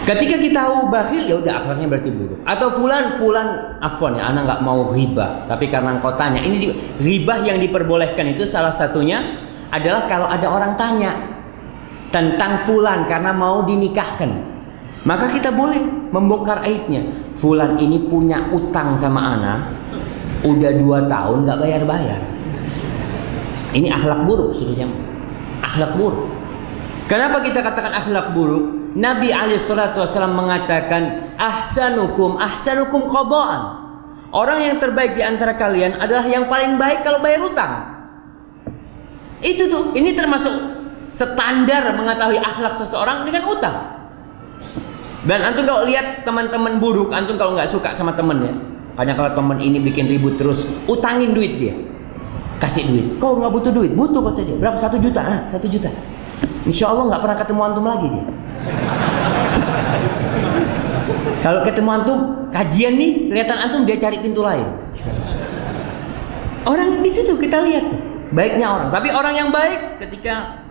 Ketika kita tahu bakhil, ya udah akhlaknya berarti buruk. Atau fulan afwan ya, anak nggak mau ghibah, tapi karena engkau tanya, ini ghibah yang diperbolehkan itu salah satunya adalah kalau ada orang tanya tentang fulan karena mau dinikahkan, maka kita boleh membongkar aibnya. Fulan ini punya utang sama anak, udah 2 tahun nggak bayar-bayar. Ini akhlak buruk sudah. Akhlak buruk. Kenapa kita katakan akhlak buruk? Nabi SAW mengatakan ahsanukum qadaan. Orang yang terbaik di antara kalian adalah yang paling baik kalau bayar utang. Itu tuh, ini termasuk standar mengetahui akhlak seseorang dengan utang. Dan antum kalau lihat teman-teman buruk, antum kalau nggak suka sama temennya, karena kalau teman ini bikin ribut terus, utangin duit dia. Kasih duit. Kau nggak butuh duit? Butuh kata dia. Berapa? 1 juta. Nah, 1 juta. Insya Allah nggak pernah ketemu antum lagi dia. Kalau ketemu antum, kajian nih, kelihatan antum dia cari pintu lain. Orang di situ kita lihat baiknya orang. Tapi orang yang baik ketika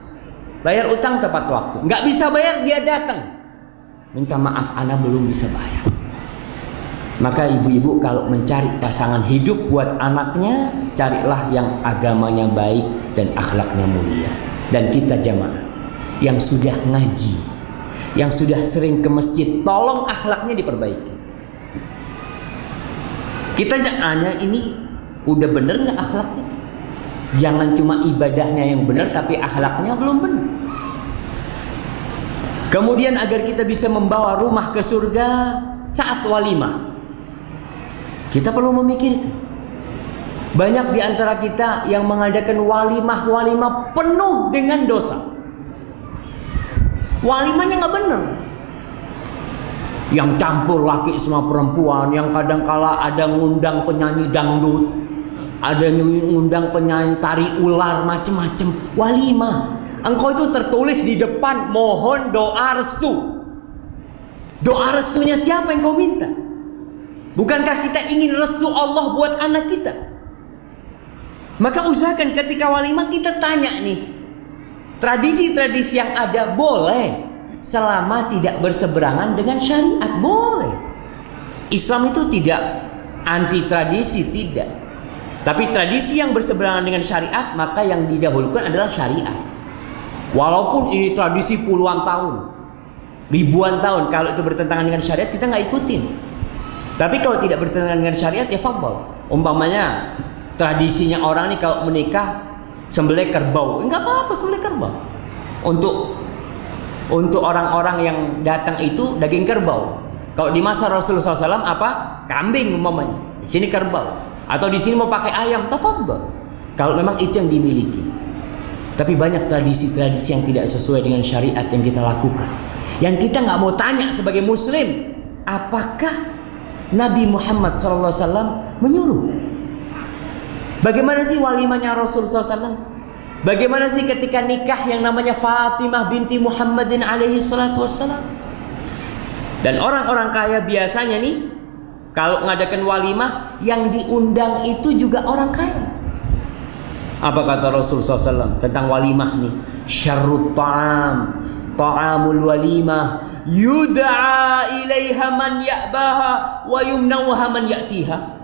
bayar utang tepat waktu. Nggak bisa bayar dia datang. Minta maaf, ana belum bisa bayar. Maka ibu-ibu kalau mencari pasangan hidup buat anaknya, carilah yang agamanya baik dan akhlaknya mulia. Dan kita jamaah yang sudah ngaji, yang sudah sering ke masjid, tolong akhlaknya diperbaiki. Kita hanya ini udah bener nggak akhlaknya? Jangan cuma ibadahnya yang benar tapi akhlaknya belum benar. Kemudian agar kita bisa membawa rumah ke surga saat walimah, kita perlu memikirkan. Banyak di antara kita yang mengadakan walimah penuh dengan dosa. Walimahnya nggak benar. Yang campur laki sama perempuan, yang kadang-kala ada ngundang penyanyi dangdut, ada ngundang penyanyi tari ular, macem-macem. Walimah. Engkau itu tertulis di depan, mohon doa restu. Doa restunya siapa yang kau minta? Bukankah kita ingin restu Allah buat anak kita? Maka usahakan ketika walimah kita tanya nih, tradisi-tradisi yang ada boleh, selama tidak berseberangan dengan syariat, boleh. Islam itu tidak anti tradisi, tidak. Tapi tradisi yang berseberangan dengan syariat, maka yang didahulukan adalah syariat. Walaupun ini tradisi puluhan tahun, ribuan tahun, kalau itu bertentangan dengan syariat kita nggak ikutin. Tapi kalau tidak bertentangan dengan syariat ya fadhal. Umpamanya tradisinya orang ini kalau menikah sembelih kerbau, enggak apa-apa sembelih kerbau. Untuk orang-orang yang datang itu daging kerbau. Kalau di masa Rasulullah SAW apa? Kambing umpamanya. Di sini kerbau. Atau di sini mau pakai ayam, tafadhal. Kalau memang itu yang dimiliki. Tapi banyak tradisi-tradisi yang tidak sesuai dengan syariat yang kita lakukan. Yang kita nggak mau tanya sebagai muslim, apakah Nabi Muhammad SAW menyuruh? Bagaimana sih walimahnya Rasulullah SAW? Bagaimana sih ketika nikah yang namanya Fatimah binti Muhammadin alaihi salatu wassalam? Dan orang-orang kaya biasanya nih, kalau ngadakan walimah, yang diundang itu juga orang kaya. Apa kata Rasulullah SAW tentang walimah nih? Syarrut ta'am, ta'amul walimah, yud'a ilaiha man ya'baha wa yumnauha man ya'tiha.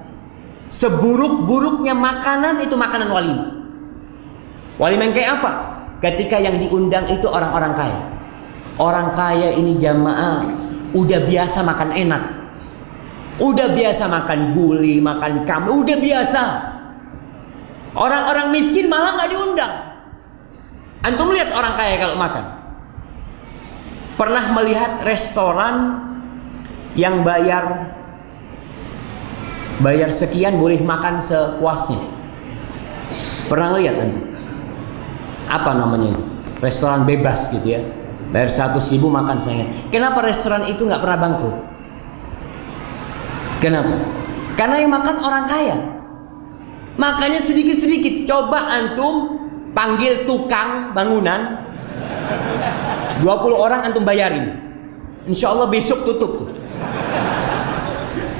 Seburuk-buruknya makanan itu makanan walimah. Walimah yang kayak apa? Ketika yang diundang itu orang-orang kaya. Orang kaya ini jamaah udah biasa makan enak, udah biasa makan gulai, makan kambing, udah biasa. Orang-orang miskin malah nggak diundang. Antum lihat orang kaya kalau makan. Pernah melihat restoran yang bayar sekian boleh makan sepuasnya? Pernah lihat nanti? Apa namanya ini? Restoran bebas gitu ya. Bayar 100.000 makan sayang. Kenapa restoran itu nggak pernah bangkrut? Kenapa? Karena yang makan orang kaya. Makanya sedikit-sedikit. Coba antum panggil tukang bangunan, 20 orang antum bayarin, insya Allah besok tutup tuh.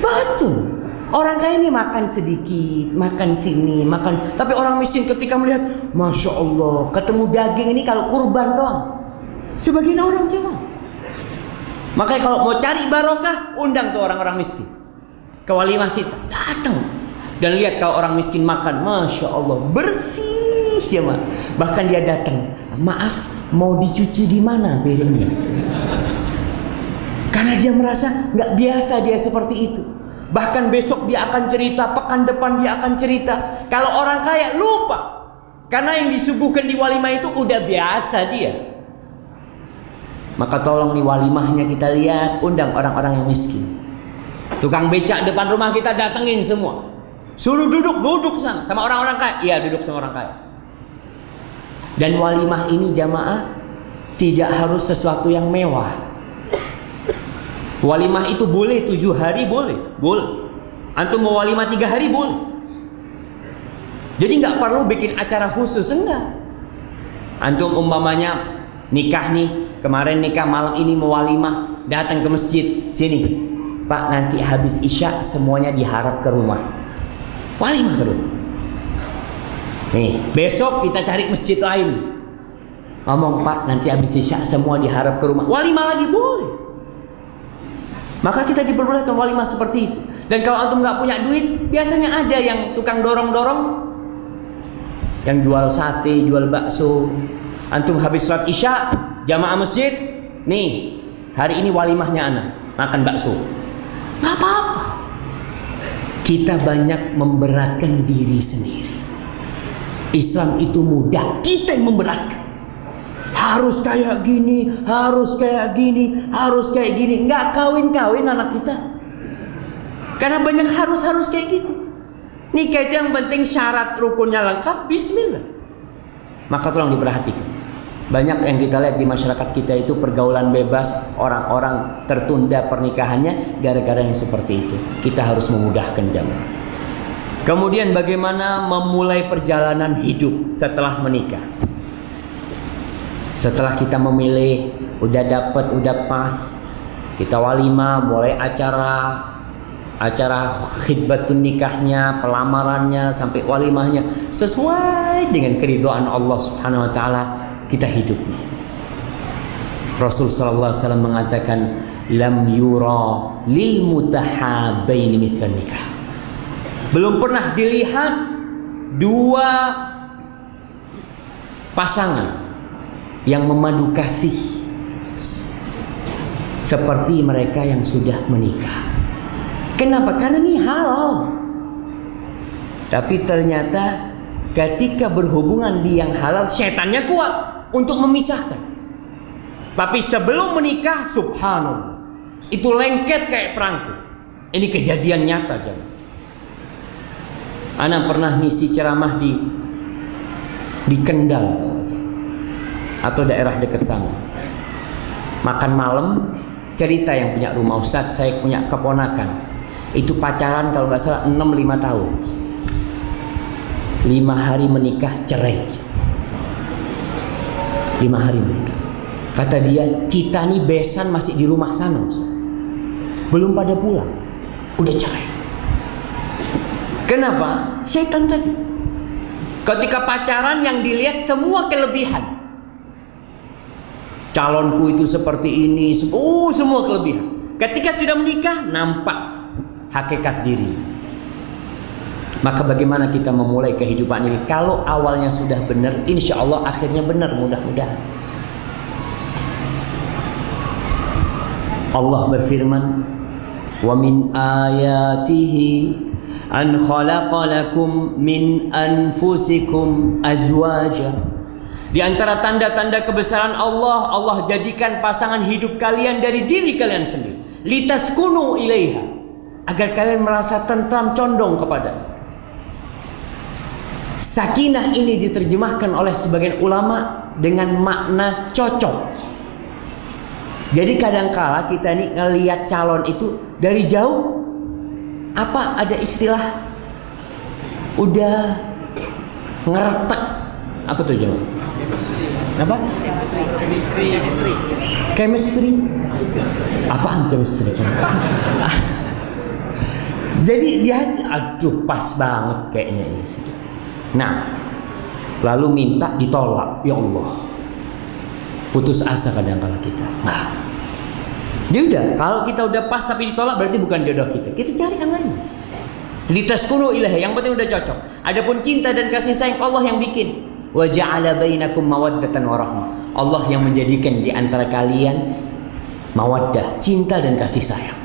Betul. Orang kaya ini makan sedikit, makan sini, makan. Tapi orang miskin ketika melihat, Masya Allah, ketemu daging ini kalau kurban doang. Sebagian orang cuma. Makanya kalau mau cari barokah, undang tuh orang-orang miskin ke walimah kita. Datang. Dan lihat kalau orang miskin makan, Masya Allah, bersih ya mak. Bahkan dia datang, maaf, mau dicuci di mana piringnya? Karena dia merasa nggak biasa dia seperti itu. Bahkan besok dia akan cerita, pekan depan dia akan cerita. Kalau orang kaya lupa, karena yang disuguhkan di walimah itu udah biasa dia. Maka tolong di walimahnya kita lihat, undang orang-orang yang miskin. Tukang becak depan rumah kita datengin semua. Suruh duduk sana sama orang-orang kaya. Iya, duduk sama orang kaya. Dan walimah ini jamaah tidak harus sesuatu yang mewah. Walimah itu boleh 7 hari, boleh. Antum mau walimah 3 hari boleh. Jadi nggak perlu bikin acara khusus, enggak. Antum umpamanya nikah nih, kemarin nikah, malam ini mau walimah, datang ke masjid sini. Pak, nanti habis isya semuanya diharap ke rumah. Walimah ke rumah. Nih, besok kita cari masjid lain. Ngomong, Pak, nanti habis isya semua diharap ke rumah. Walimah lagi boleh. Maka kita diperbolehkan walimah seperti itu. Dan kalau antum nggak punya duit, biasanya ada yang tukang dorong-dorong, yang jual sate, jual bakso. Antum habis sholat isya, jamaah masjid, nih hari ini walimahnya anak makan bakso. Nggak apa-apa. Kita banyak memberatkan diri sendiri. Islam itu mudah, kita yang memberatkan. Harus kayak gini, harus kayak gini, harus kayak gini. Nggak kawin-kawin anak kita. Karena banyak harus kayak gitu. Nikah itu yang penting syarat rukunnya lengkap, bismillah. Maka tolong diperhatikan. Banyak yang kita lihat di masyarakat kita itu pergaulan bebas, orang-orang tertunda pernikahannya gara-gara yang seperti itu. Kita harus memudahkan jamaah. Kemudian bagaimana memulai perjalanan hidup setelah menikah? Setelah kita memilih, udah dapat, udah pas, kita walimah, mulai acara khidbatun nikahnya, pelamarannya sampai walimahnya sesuai dengan keridhaan Allah Subhanahu wa taala kita hidupnya. Rasul sallallahu alaihi wasallam mengatakan, lam yura lil mutahabbaini mithlan nikah. Belum pernah dilihat dua pasangan yang memadu kasih seperti mereka yang sudah menikah. Kenapa? Karena ini halal. Tapi ternyata ketika berhubungan di yang halal, setannya kuat untuk memisahkan. Tapi sebelum menikah, subhanallah, itu lengket kayak perangko. Ini kejadian nyata jangan. Ana pernah ngisi ceramah di Kendal atau daerah dekat sana. Makan malam, cerita yang punya rumah, Ustadz, saya punya keponakan. Itu pacaran kalau nggak salah 6-5 tahun. 5 hari menikah, cerai. 5 hari menikah. Kata dia, kita nih besan masih di rumah sana, Ustadz. Belum pada pulang, udah cerai. Kenapa? Setan tadi. Ketika pacaran yang dilihat semua kelebihan. Calonku itu seperti ini, semua kelebihan. Ketika sudah menikah, nampak hakikat diri. Maka bagaimana kita memulai kehidupan ini? Kalau awalnya sudah benar, insya Allah akhirnya benar, mudah-mudahan. Allah berfirman, wa min ayatihi an khalaqa lakum min anfusikum azwaja. Di antara tanda-tanda kebesaran Allah, Allah jadikan pasangan hidup kalian dari diri kalian sendiri. Litaskunu ilaiha, agar kalian merasa tentram, condong kepada. Sakinah ini diterjemahkan oleh sebagian ulama dengan makna cocok. Jadi kadangkala kita ini ngelihat calon itu dari jauh, apa ada istilah udah ngeretek, apa tuh jemaah? Apa? Chemistry. Apaan chemistry? Jadi dia, aduh pas banget kayaknya ini. Nah, lalu minta ditolak, ya Allah. Putus asa kadang-kala kita. Nah, dia udah, kalau kita udah pas tapi ditolak berarti bukan jodoh kita. Kita cari yang lain. Litaskunu ilaihi, yang penting udah cocok. Adapun cinta dan kasih sayang Allah yang bikin. Wa ja'ala bainakum mawaddatan wa rahmah. Allah yang menjadikan di antara kalian mawaddah, cinta dan kasih sayang.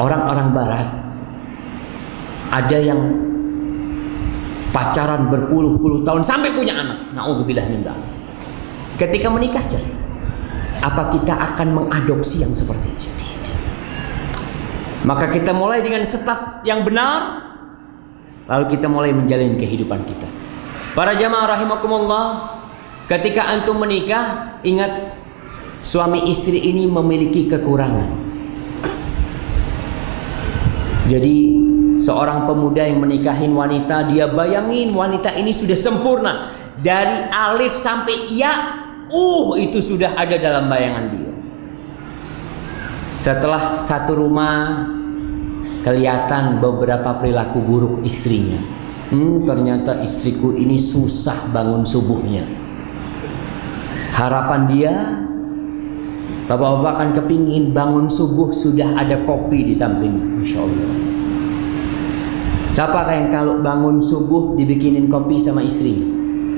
Orang-orang barat ada yang pacaran berpuluh-puluh tahun sampai punya anak. Na'udzubillah min dzalik. Ketika menikah, apa kita akan mengadopsi yang seperti itu? Tidak. Maka kita mulai dengan start yang benar, lalu kita mulai menjalani kehidupan kita. Para jamaah rahimakumullah, ketika antum menikah, ingat suami istri ini memiliki kekurangan. Jadi seorang pemuda yang menikahin wanita, dia bayangin wanita ini sudah sempurna dari alif sampai ya, itu sudah ada dalam bayangan dia. Setelah satu rumah, kelihatan beberapa perilaku buruk istrinya. Ternyata istriku ini susah bangun subuhnya. Harapan dia, bapak-bapak kan kepingin bangun subuh sudah ada kopi di samping. Masya Allah. Siapa yang kalau bangun subuh dibikinin kopi sama istri?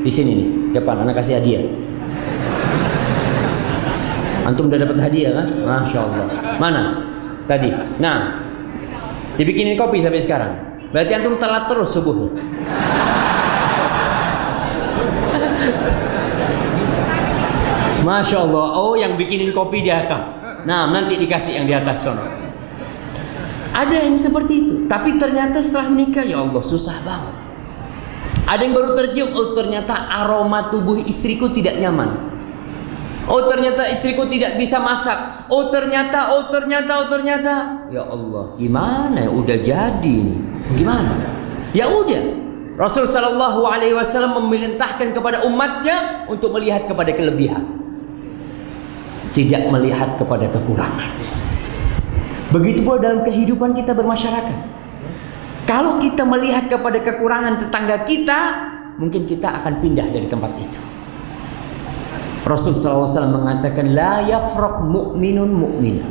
Di sini nih, depan, anak kasih hadiah. Antum udah dapat hadiah kan? Masya Allah. Mana? Tadi. Nah, dibikinin kopi sampai sekarang. Berarti antum telat terus subuh. Masya Allah. Oh, yang bikinin kopi di atas. Nah, nanti dikasih yang di atas sono. Ada yang seperti itu. Tapi ternyata setelah menikah, ya Allah, susah banget. Ada yang baru tercium, oh ternyata aroma tubuh istriku tidak nyaman. Oh ternyata istriku tidak bisa masak. Oh ternyata. Ya Allah, gimana ya, udah jadi nih. Gimana? Ya udah. Rasul sallallahu alaihi wasallam memerintahkan kepada umatnya untuk melihat kepada kelebihan, tidak melihat kepada kekurangan. Begitu pula dalam kehidupan kita bermasyarakat. Kalau kita melihat kepada kekurangan tetangga kita, mungkin kita akan pindah dari tempat itu. Rasul SAW mengatakan, la yafraq mu'minun mu'minah.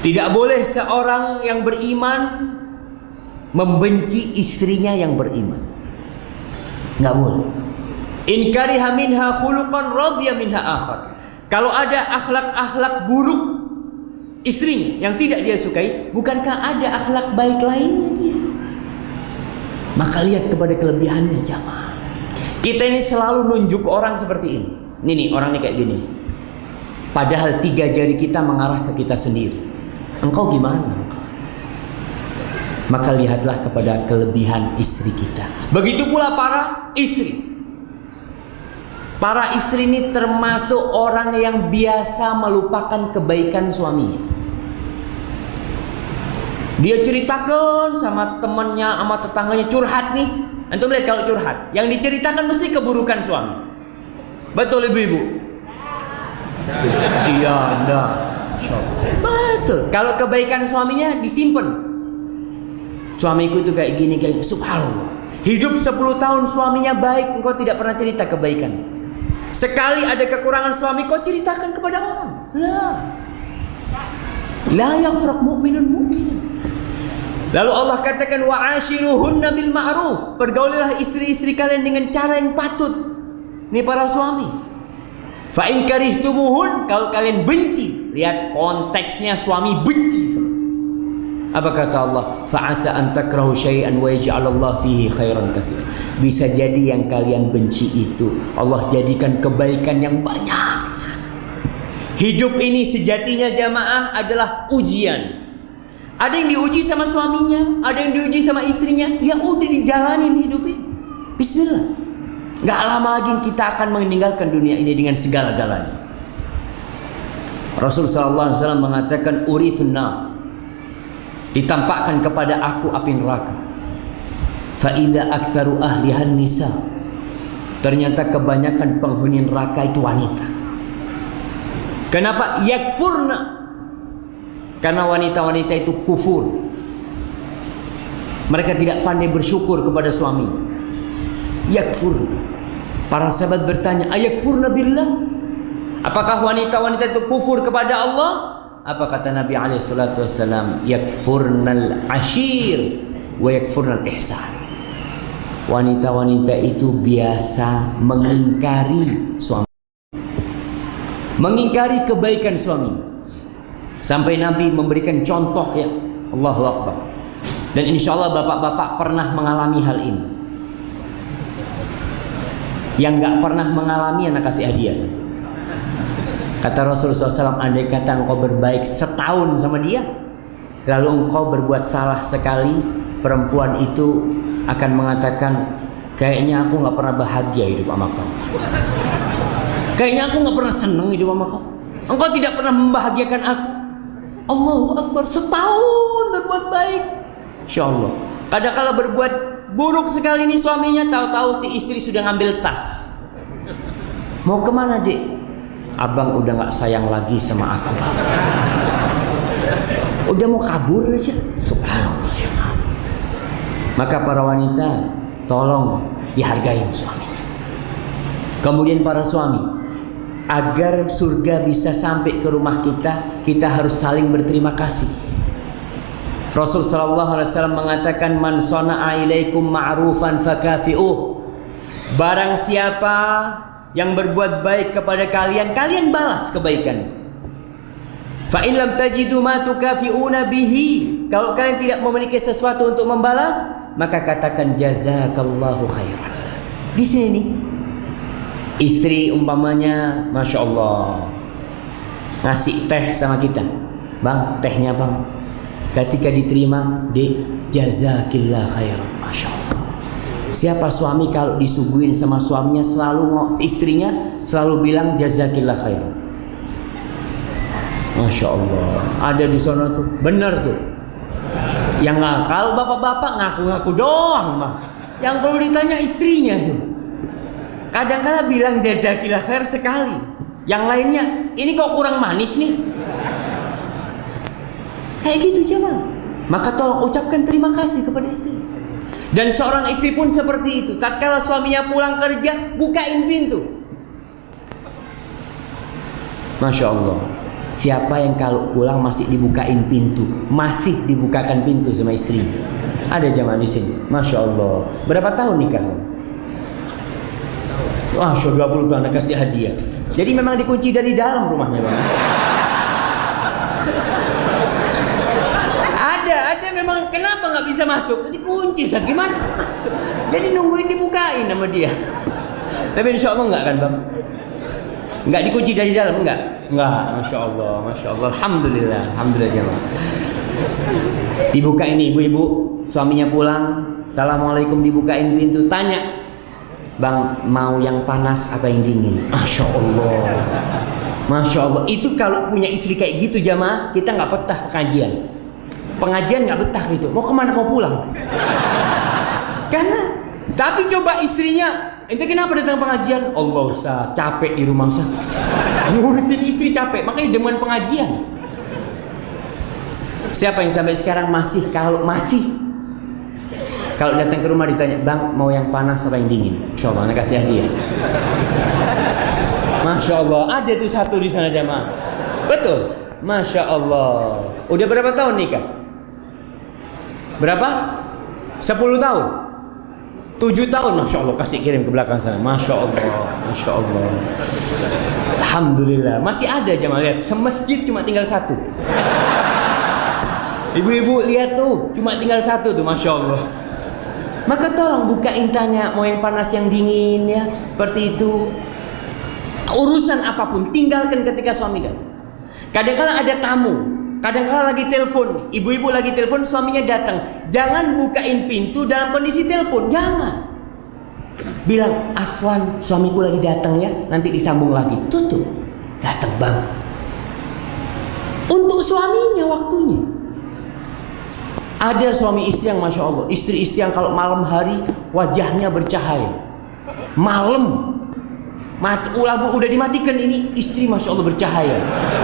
Tidak boleh seorang yang beriman membenci istrinya yang beriman. Nggak boleh. In kariha minha khuluqan radiya minha akhar. Kalau ada akhlak-akhlak buruk istrinya yang tidak dia sukai, bukankah ada akhlak baik lainnya dia? Maka lihat kepada kelebihannya jamaah. Kita ini selalu nunjuk orang seperti ini. Nih orang ini kayak gini. Padahal 3 jari kita mengarah ke kita sendiri. Engkau gimana? Maka lihatlah kepada kelebihan istri kita. Begitu pula para istri. Para istri ini termasuk orang yang biasa melupakan kebaikan suaminya. Dia ceritakan sama temannya, sama tetangganya, curhat nih. Antum lihat kalau curhat, yang diceritakan mesti keburukan suami. Betul ibu-ibu? Iya, enggak. Betul. Kalau kebaikan suaminya disimpan. Suamiku itu kayak gini, kayak gini. Subhanallah. Hidup 10 tahun suaminya baik, engkau tidak pernah cerita kebaikan. Sekali ada kekurangan suami, kau ceritakan kepada orang. La yafraq mu'minun mu'minun. Lalu Allah katakan wa'ashiruhunna bil ma'ruf. Pergaulilah istri-istri kalian dengan cara yang patut. Ini para suami. Fa in karihtumuhun, kalau kalian benci, lihat konteksnya suami benci. Apa kata Allah? Fa'asa an takrahu syai'an wa yaj'alallahu fihi khairan katsiran. Bisa jadi yang kalian benci itu Allah jadikan kebaikan yang banyak. Hidup ini sejatinya jamaah adalah ujian. Ada yang diuji sama suaminya, ada yang diuji sama istrinya. Ya udah dijalanin hidupnya. Bismillah. Gak lama lagi kita akan meninggalkan dunia ini dengan segala-galanya. Rasul sallallahu alaihi wasallam mengatakan uritun nar, ditampakkan kepada aku api neraka. Fa idza aktsaru ahlihan nisa, ternyata kebanyakan penghuni neraka itu wanita. Kenapa? Yakfurna, karena wanita-wanita itu kufur. Mereka tidak pandai bersyukur kepada suami. Yakfur. Para sahabat bertanya, ayakfurna billah? Apakah wanita-wanita itu kufur kepada Allah? Apa kata Nabi SAW? Yakfurnal ashir wa yakfurnal ihsan. Wanita-wanita itu biasa mengingkari suami, mengingkari kebaikan suami. Sampai Nabi memberikan contoh, ya Allahu Akbar. Dan insya Allah bapak-bapak pernah mengalami hal ini. Yang gak pernah mengalami anak kasih hadiah. Kata Rasulullah SAW, andai kata engkau berbaik setahun sama dia, lalu engkau berbuat salah sekali, perempuan itu akan mengatakan, kayaknya aku gak pernah bahagia hidup sama kau. Kayaknya aku gak pernah senang hidup sama kau. Engkau tidak pernah membahagiakan aku. Allahu Akbar, setahun berbuat baik. Insya Allah. Kadang-kala berbuat buruk sekali nih suaminya, tahu-tahu si istri sudah ngambil tas. Mau kemana, Dek? Abang udah gak sayang lagi sama aku. Udah mau kabur aja. Subhanallah. Maka para wanita, tolong dihargai suaminya. Kemudian para suami, agar surga bisa sampai ke rumah kita, kita harus saling berterima kasih. Rasul sallallahu alaihi wasallam mengatakan, man sana'a ilaikum ma'rufan fakafi'uh. Barang siapa yang berbuat baik kepada kalian, kalian balas kebaikan. Fa in lam tajidu ma tukafi'una bihi. Kalau kalian tidak memiliki sesuatu untuk membalas, maka katakan jazakallahu khairan. Di sini nih, istri umpamanya, masya Allah, ngasih teh sama kita, bang, tehnya bang. Ketika diterima, Dek, jazakillah khairan, masya Allah. Siapa suami kalau disuguhin sama suaminya selalu istrinya selalu bilang jazakillah khairan. Masya Allah. Ada di sana tuh, bener tuh. Yang ngakal bapak-bapak ngaku-ngaku doang mah. Yang perlu ditanya istrinya tuh. Kadang-kala bilang jazakillah khair sekali. Yang lainnya, ini kok kurang manis nih. Kayak gitu jangan. Maka tolong ucapkan terima kasih kepada istri. Dan seorang istri pun seperti itu. Tatkala suaminya pulang kerja, bukain pintu. Masya Allah. Siapa yang kalau pulang masih dibukain pintu, masih dibukakan pintu sama istri? Ada jamaah di sini. Masya Allah. Berapa tahun nikah? Wah, 20 tahun kasih hadiah. Jadi memang dikunci dari dalam rumahnya, Bang. Ada memang kenapa nggak bisa masuk? Dikunci, saat gimana masuk? Jadi nungguin dibukain sama dia. Tapi insya Allah nggak kan, Bang? Nggak dikunci dari dalam, enggak? Enggak, Masya Allah, Masya Allah. Alhamdulillah, Alhamdulillah jamaah. Dibukain ibu-ibu, suaminya pulang, Assalamualaikum, dibukain pintu, tanya, Bang, mau yang panas apa yang dingin? Masya Allah, Masya Allah. Itu kalau punya istri kayak gitu jamaah, kita nggak betah pengajian. Pengajian nggak betah gitu. Mau kemana? Mau pulang. Karena, tapi coba istrinya, ente kenapa datang pengajian? Allah Ustaz, capek di rumah Ustaz. Ngurusin istri capek, makanya demen pengajian. Siapa yang sampai sekarang masih kalau datang ke rumah ditanya, Bang, mau yang panas apa yang dingin? Insya Allah, anak kasih hadiah. Masya Allah, ada tuh satu di sana jamaah. Betul, Masya Allah. Udah berapa tahun nikah? Berapa? 10 tahun? 7 tahun, Masya Allah, kasih kirim ke belakang sana. Masya Allah, Masya Allah. Alhamdulillah, masih ada jamaah, lihat, semasjid cuma tinggal satu. Ibu-ibu lihat tuh, cuma tinggal satu tuh, Masya Allah. Maka tolong bukain, tanya mau yang panas yang dingin ya, seperti itu. Urusan apapun tinggalkan ketika suami datang. Kadang-kadang ada tamu kadang-kala lagi telepon, ibu-ibu lagi telepon, suaminya datang. Jangan bukain pintu dalam kondisi telepon, jangan. Bilang, Afwan, suamiku lagi datang ya, nanti disambung lagi. Tutup, datang bang. Untuk suaminya waktunya. Ada suami istri yang Masya Allah, istri-istri yang kalau malam hari wajahnya bercahaya. Malam udah dimatikan ini, istri Masya Allah bercahaya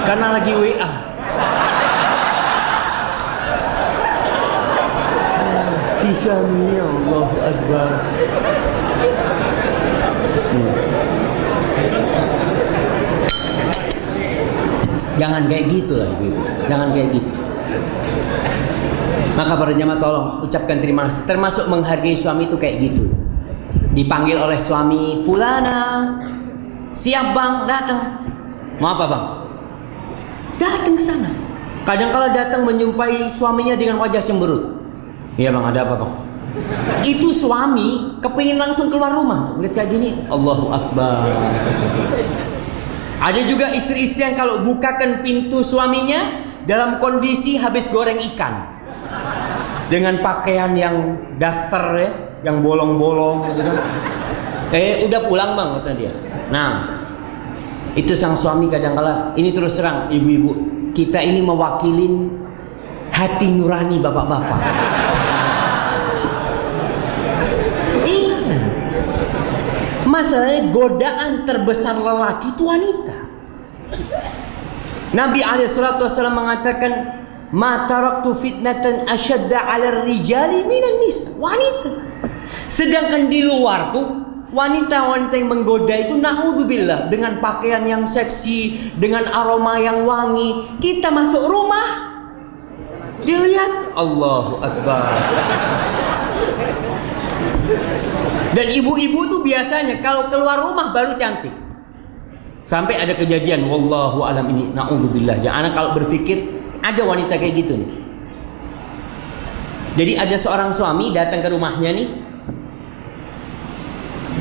karena lagi WA. Si suami, Allahu Akbar. Jangan kayak gitu lah ibu, jangan kayak gitu. Maka para jamaah tolong ucapkan terima kasih. Termasuk menghargai suami itu kayak gitu. Dipanggil oleh suami, fulana, siap bang, datang. Mau apa bang? Datang ke sana. Kadang-kala datang menjumpai suaminya dengan wajah cemberut. Iya bang, ada apa bang? Itu suami kepingin langsung keluar rumah. Lihat kayak gini, Allahu Akbar. Ada juga istri-istri yang kalau bukakan pintu suaminya dalam kondisi habis goreng ikan, dengan pakaian yang daster ya, yang bolong-bolong gitu. Udah pulang bang, kata dia. Nah, itu sang suami kadang-kala, ini terus terang ibu-ibu, kita ini mewakilin hati nurani bapak-bapak. Masalahnya godaan terbesar lelaki itu wanita. Nabi SAW mengatakan, ma taraktu fitnatan asyadda 'ala rijali minan nisa. Wanita. Sedangkan di luar tuh wanita-wanita yang menggoda itu naudzubillah dengan pakaian yang seksi, dengan aroma yang wangi. Kita masuk rumah dilihat, Allahu Akbar. Dan ibu-ibu tuh biasanya kalau keluar rumah baru cantik. Sampai ada kejadian, wallahu alam ini, naudzubillah. Jangan kalau berpikir ada wanita kayak gitu nih. Jadi ada seorang suami datang ke rumahnya nih.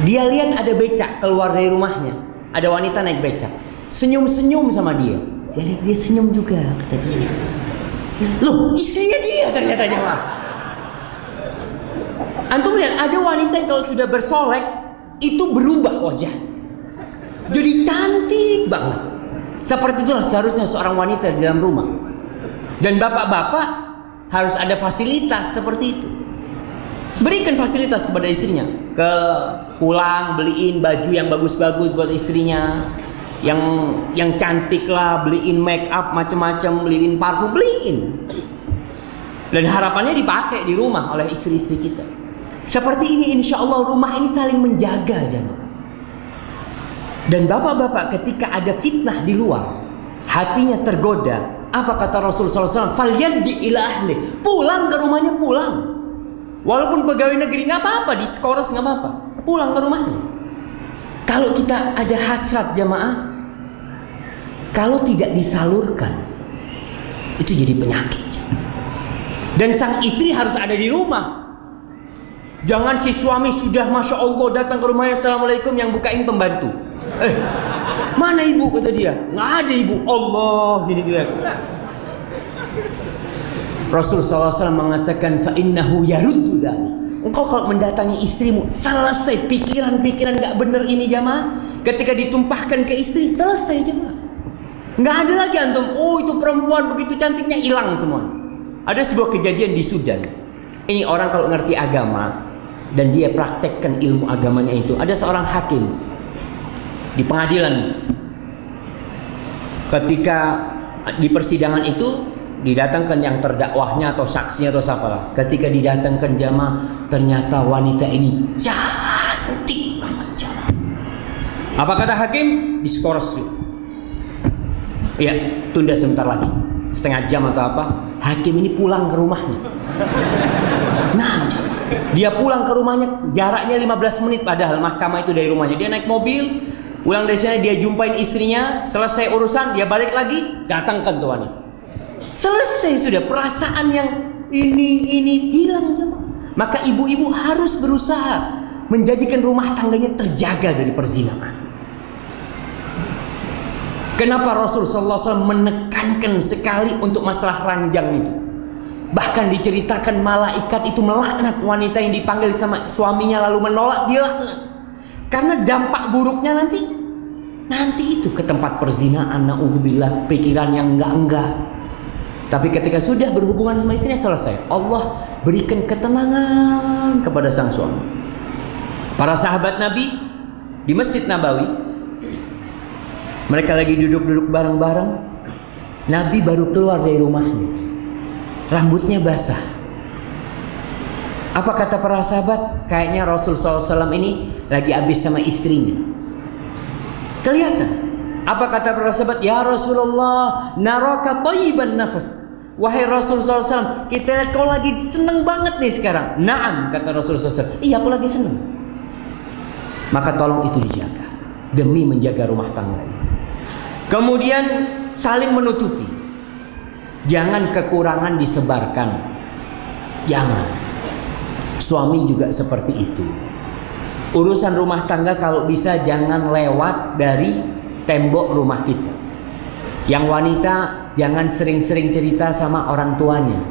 Dia lihat ada becak keluar dari rumahnya. Ada wanita naik becak. Senyum-senyum sama dia. Dia lihat dia senyum juga, kata dia. Loh, istrinya dia ternyata jemaah. Antum lihat ada wanita yang kalau sudah bersolek itu berubah wajah. Jadi cantik banget. Seperti itulah seharusnya seorang wanita di dalam rumah. Dan bapak-bapak harus ada fasilitas seperti itu. Berikan fasilitas kepada istrinya. Pulang beliin baju yang bagus-bagus buat istrinya. Yang cantik lah, beliin make up macam-macam, beliin parfum, beliin. Dan harapannya dipakai di rumah oleh istri-istri kita. Seperti ini insya Allah rumah ini saling menjaga jemaah. Dan bapak-bapak ketika ada fitnah di luar, hatinya tergoda. Apa kata Rasulullah SAW? Falyarji ila ahli. Pulang ke rumahnya, pulang. Walaupun pegawai negeri nggak apa-apa, di skoros nggak apa-apa. Pulang ke rumahnya. Kalau kita ada hasrat jamaah, kalau tidak disalurkan, itu jadi penyakit. Dan sang istri harus ada di rumah. Jangan si suami sudah Masya Allah datang ke rumahnya, Assalamualaikum, yang bukain pembantu. Mana ibu, kata dia. Nggak ada ibu. Allah, gini dia. Rasulullah SAW mengatakan, fa innahu yaruddu dzalik. Engkau kalau mendatangi istrimu, selesai pikiran-pikiran nggak benar ini jamaah. Ketika ditumpahkan ke istri, selesai jamaah. Nggak ada lagi antum. Oh itu perempuan begitu cantiknya, hilang semua. Ada sebuah kejadian di Sudan. Ini orang kalau ngerti agama dan dia praktekkan ilmu agamanya itu. Ada seorang hakim di pengadilan. Ketika di persidangan itu didatangkan yang terdakwahnya atau saksinya atau siapalah. Ketika didatangkan jamaah, ternyata wanita ini cantik banget jamaah. Apa kata hakim? Diskoros dulu. Ya, tunda sebentar lagi. Setengah jam atau apa? Hakim ini pulang ke rumahnya. Nah, dia pulang ke rumahnya, jaraknya 15 menit padahal mahkamah itu dari rumahnya. Dia naik mobil, pulang dari sana, dia jumpain istrinya, selesai urusan, dia balik lagi, datangkan tuh wanita. Selesai sudah, perasaan yang ini hilang. Maka ibu-ibu harus berusaha menjadikan rumah tangganya terjaga dari perzinahan. Kenapa Rasulullah SAW menekankan sekali untuk masalah ranjang itu? Bahkan diceritakan malaikat itu melaknat wanita yang dipanggil sama suaminya lalu menolak, dia laknat. Karena dampak buruknya nanti itu ke tempat perzinaan, naudzubillah, pikiran yang enggak. Tapi ketika sudah berhubungan sama istrinya selesai, Allah berikan ketenangan kepada sang suami. Para sahabat Nabi di Masjid Nabawi, mereka lagi duduk-duduk bareng-bareng. Nabi baru keluar dari rumahnya, rambutnya basah. Apa kata para sahabat? Kayaknya Rasul SAW ini lagi habis sama istrinya. Kelihatan. Apa kata para sahabat? Ya Rasulullah, naraka thayyiban nafas. Wahai Rasul SAW, kita lihat kau lagi seneng banget nih sekarang. Naam, kata Rasul SAW. Iya, aku lagi seneng. Maka tolong itu dijaga demi menjaga rumah tangga. Kemudian saling menutupi. Jangan kekurangan disebarkan. Jangan. Suami juga seperti itu. Urusan rumah tangga kalau bisa jangan lewat dari tembok rumah kita. Yang wanita jangan sering-sering cerita sama orang tuanya.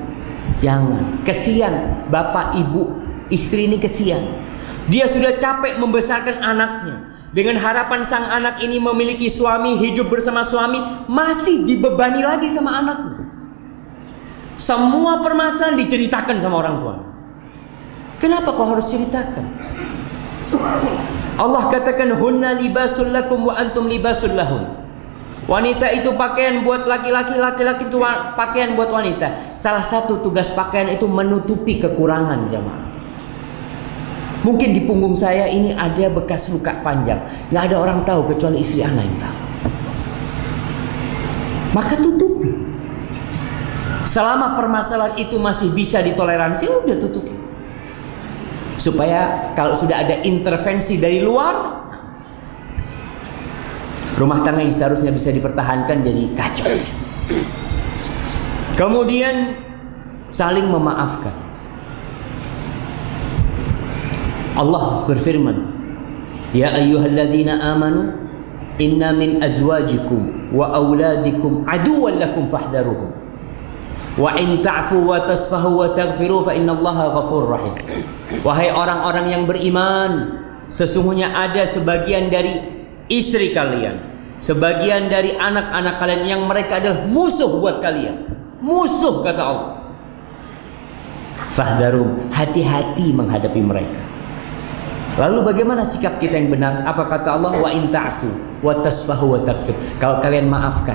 Jangan. Kesian bapak ibu istri ini kesian. Dia sudah capek membesarkan anaknya. Dengan harapan sang anak ini memiliki suami, hidup bersama suami, masih dibebani lagi sama anaknya. Semua permasalahan diceritakan sama orang tua. Kenapa kau harus ceritakan? Allah katakan hunna libasul lakum wa antum libasul lahun. Wanita itu pakaian buat laki-laki, laki-laki itu pakaian buat wanita. Salah satu tugas pakaian itu menutupi kekurangan jemaah. Mungkin di punggung saya ini ada bekas luka panjang, nggak ada orang tahu kecuali istri anak yang tahu. Maka tutupi. Selama permasalahan itu masih bisa ditoleransi, udah tutupi. Supaya kalau sudah ada intervensi dari luar, rumah tangga yang seharusnya bisa dipertahankan jadi kacau. Kemudian saling memaafkan. Allah berfirman, ya ayyuhalladzina amanu inna min azwajikum wa auladikum aduwwan lakum fahdharuhum wa in ta'fu wa tasfahu wa taghfiru fa innallaha ghafurur rahim. Wahai orang-orang yang beriman, sesungguhnya ada sebagian dari istri kalian, sebagian dari anak-anak kalian yang mereka adalah musuh buat kalian. Musuh kata Allah. Fahdharum, hati-hati menghadapi mereka. Lalu bagaimana sikap kita yang benar? Apa kata Allah? Wa in ta'fu wa tasfahu wa taghfir. Kalau kalian maafkan.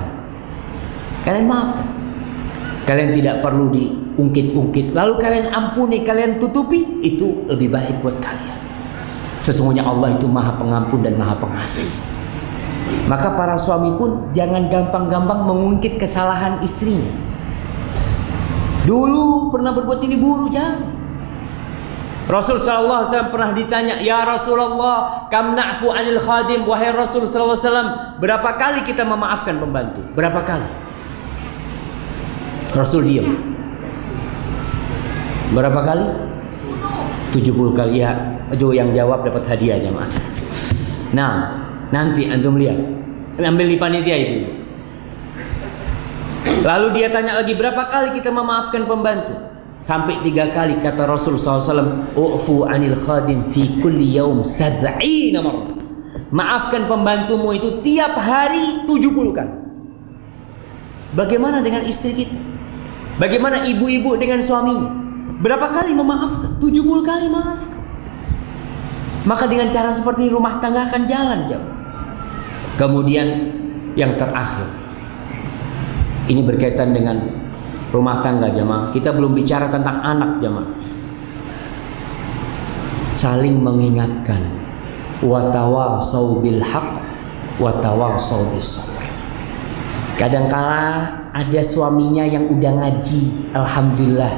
Kalian maafkan. Kalian tidak perlu diungkit-ungkit. Lalu kalian ampuni, kalian tutupi, itu lebih baik buat kalian. Sesungguhnya Allah itu Maha Pengampun dan Maha Pengasih. Maka para suami pun jangan gampang-gampang mengungkit kesalahan istrinya. Dulu pernah berbuat ini buruk, jangan. Rasul sallallahu alaihi wasallam pernah ditanya, "Ya Rasulullah, kam na'fu 'anil khadim?" Wahai Rasul sallallahu alaihi wasallam, berapa kali kita memaafkan pembantu? Berapa kali? Rasul diam. Berapa kali? 70 kali. Ya, itu yang jawab dapat hadiah jemaah. Nah, nanti antum lihat. Ambil di panitia itu. Lalu dia tanya lagi, berapa kali kita memaafkan pembantu? Sampai 3 kali kata Rasul SAW, u'fu anil khadim fi kulli yaum 70 marrah. Maafkan pembantumu itu tiap hari 70 kali. Bagaimana dengan istri kita? Bagaimana ibu-ibu dengan suaminya? Berapa kali memaafkan? 70 kali maafkan. Maka dengan cara seperti ini rumah tangga akan jalan jauh. Kemudian yang terakhir, ini berkaitan dengan rumah tangga jemaah. Kita belum bicara tentang anak jemaah. Saling mengingatkan. Wa tawasau bil haqq wa tawasau bis sabr. Kadangkala ada suaminya yang udah ngaji, alhamdulillah,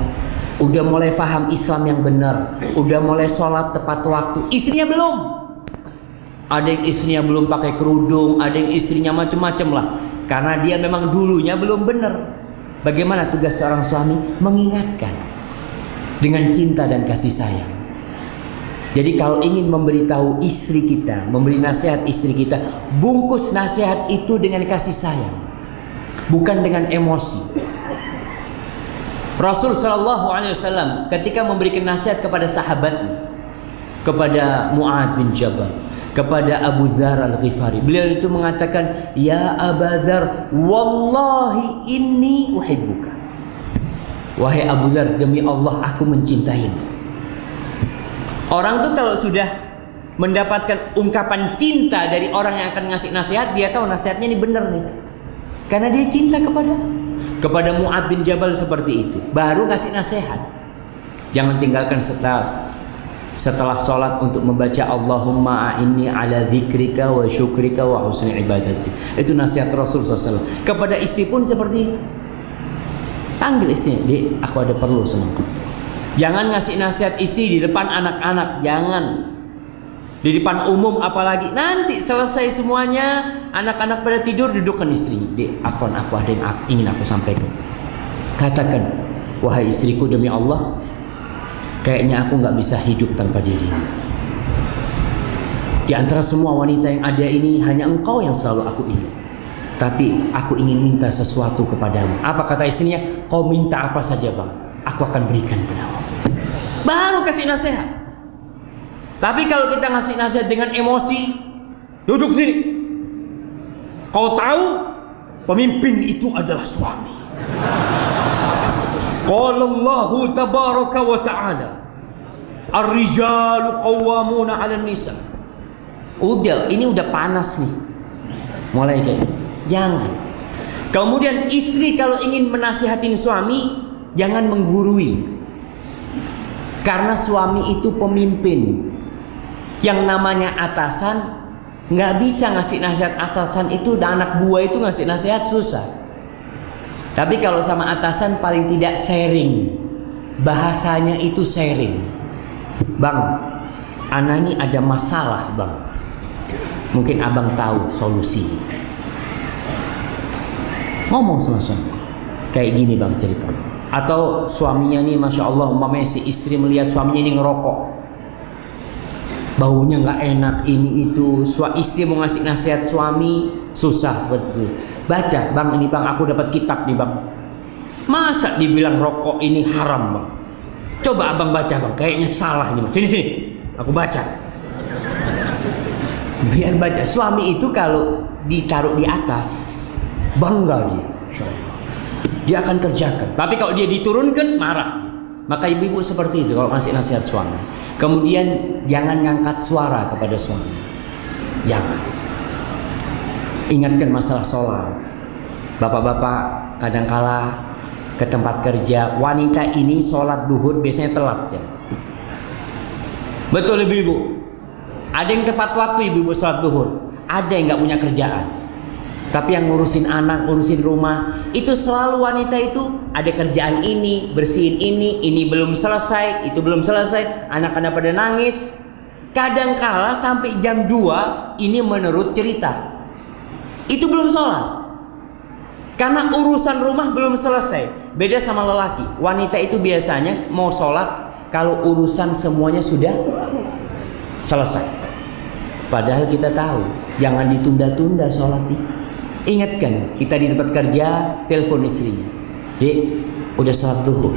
udah mulai faham Islam yang benar, udah mulai sholat tepat waktu. Istrinya belum. Ada yang istrinya belum pakai kerudung, ada yang istrinya macam-macam lah. Karena dia memang dulunya belum benar. Bagaimana tugas seorang suami? Mengingatkan dengan cinta dan kasih sayang. Jadi kalau ingin memberitahu istri kita, memberi nasihat istri kita, bungkus nasihat itu dengan kasih sayang, bukan dengan emosi. Rasul Shallallahu Alaihi Wasallam ketika memberikan nasihat kepada sahabatnya, kepada Mu'ad bin Jabal, kepada Abu Dzar Al-Ghifari, beliau itu mengatakan, ya Abu Dzar, wallahi inni uhibbuka. Wahai Abu Dzar, demi Allah aku mencintaimu. Orang tuh kalau sudah mendapatkan ungkapan cinta dari orang yang akan ngasih nasihat, dia tahu nasihatnya ini benar nih, karena dia cinta kepada Mu'ad bin Jabal seperti itu. Baru ngasih nasihat. Jangan tinggalkan setelah sholat untuk membaca Allahumma a'inni ala dzikrika wa syukrika wa husni ibadati. Itu nasihat Rasul SAW. Kepada istri pun seperti itu. Panggil istri, Dek, aku ada perlu sama kamu. Jangan ngasih nasihat istri di depan anak-anak, jangan. Di depan umum apalagi. Nanti selesai semuanya, anak-anak pada tidur, dudukkan istrinya. Dek, afwan, aku ada yang ingin aku sampaikan. Katakan, wahai istriku, demi Allah, kayaknya aku gak bisa hidup tanpa dirimu. Di antara semua wanita yang ada ini, hanya engkau yang selalu aku ingat. Tapi aku ingin minta sesuatu kepadamu. Apa kata istrinya? Kau minta apa saja bang, aku akan berikan padamu. Baru kasih nasihat. Tapi kalau kita ngasih nasihat dengan emosi, duduk sini. Kau tahu pemimpin itu adalah suami. Qala Allahu tabaraka wa ta'ala, ar-rijalu qawwamuna 'alan nisa. Udah, ini udah panas nih. Mulai kayak gitu. Jangan. Kemudian istri kalau ingin menasihatin suami, jangan menggurui. Karena suami itu pemimpin. Yang namanya atasan nggak bisa ngasih nasihat. Atasan itu dan anak buah itu ngasih nasihat susah. Tapi kalau sama atasan paling tidak sharing. Bahasanya itu sharing. Bang, ana ini ada masalah bang. Mungkin abang tahu solusi. Ngomong sama suami. Kayak gini bang cerita. Atau suaminya nih, masya Allah, umpamanya si istri melihat suaminya ini ngerokok, baunya nggak enak, ini itu. Istri mau ngasih nasihat suami susah seperti itu. Baca, bang ini bang, aku dapat kitab nih bang. Masa dibilang rokok ini haram bang? Coba abang baca bang, kayaknya salah nih bang. Sini, aku baca. Biar baca. Suami itu kalau ditaruh di atas, bangga dia. Dia akan kerjakan. Tapi kalau dia diturunkan, marah. Maka ibu-ibu seperti itu kalau ngasih nasihat suami. Kemudian jangan ngangkat suara kepada suami. Jangan. Ingatkan masalah sholat. Bapak-bapak kadangkala ke tempat kerja, wanita ini sholat duhur biasanya telat ya. Betul ibu-ibu. Ada yang tepat waktu ibu-ibu sholat duhur. Ada yang nggak punya kerjaan. Tapi yang ngurusin anak, ngurusin rumah, itu selalu wanita itu ada kerjaan ini, bersihin ini belum selesai, itu belum selesai, anak-anak pada nangis. Kadangkala sampai jam 2, ini menurut cerita, itu belum sholat. Karena urusan rumah belum selesai. Beda sama lelaki. Wanita itu biasanya mau sholat kalau urusan semuanya sudah selesai. Padahal kita tahu, jangan ditunda-tunda sholat itu. Ingatkan, kita di tempat kerja, telepon istrinya. Dek, udah sholat duhur?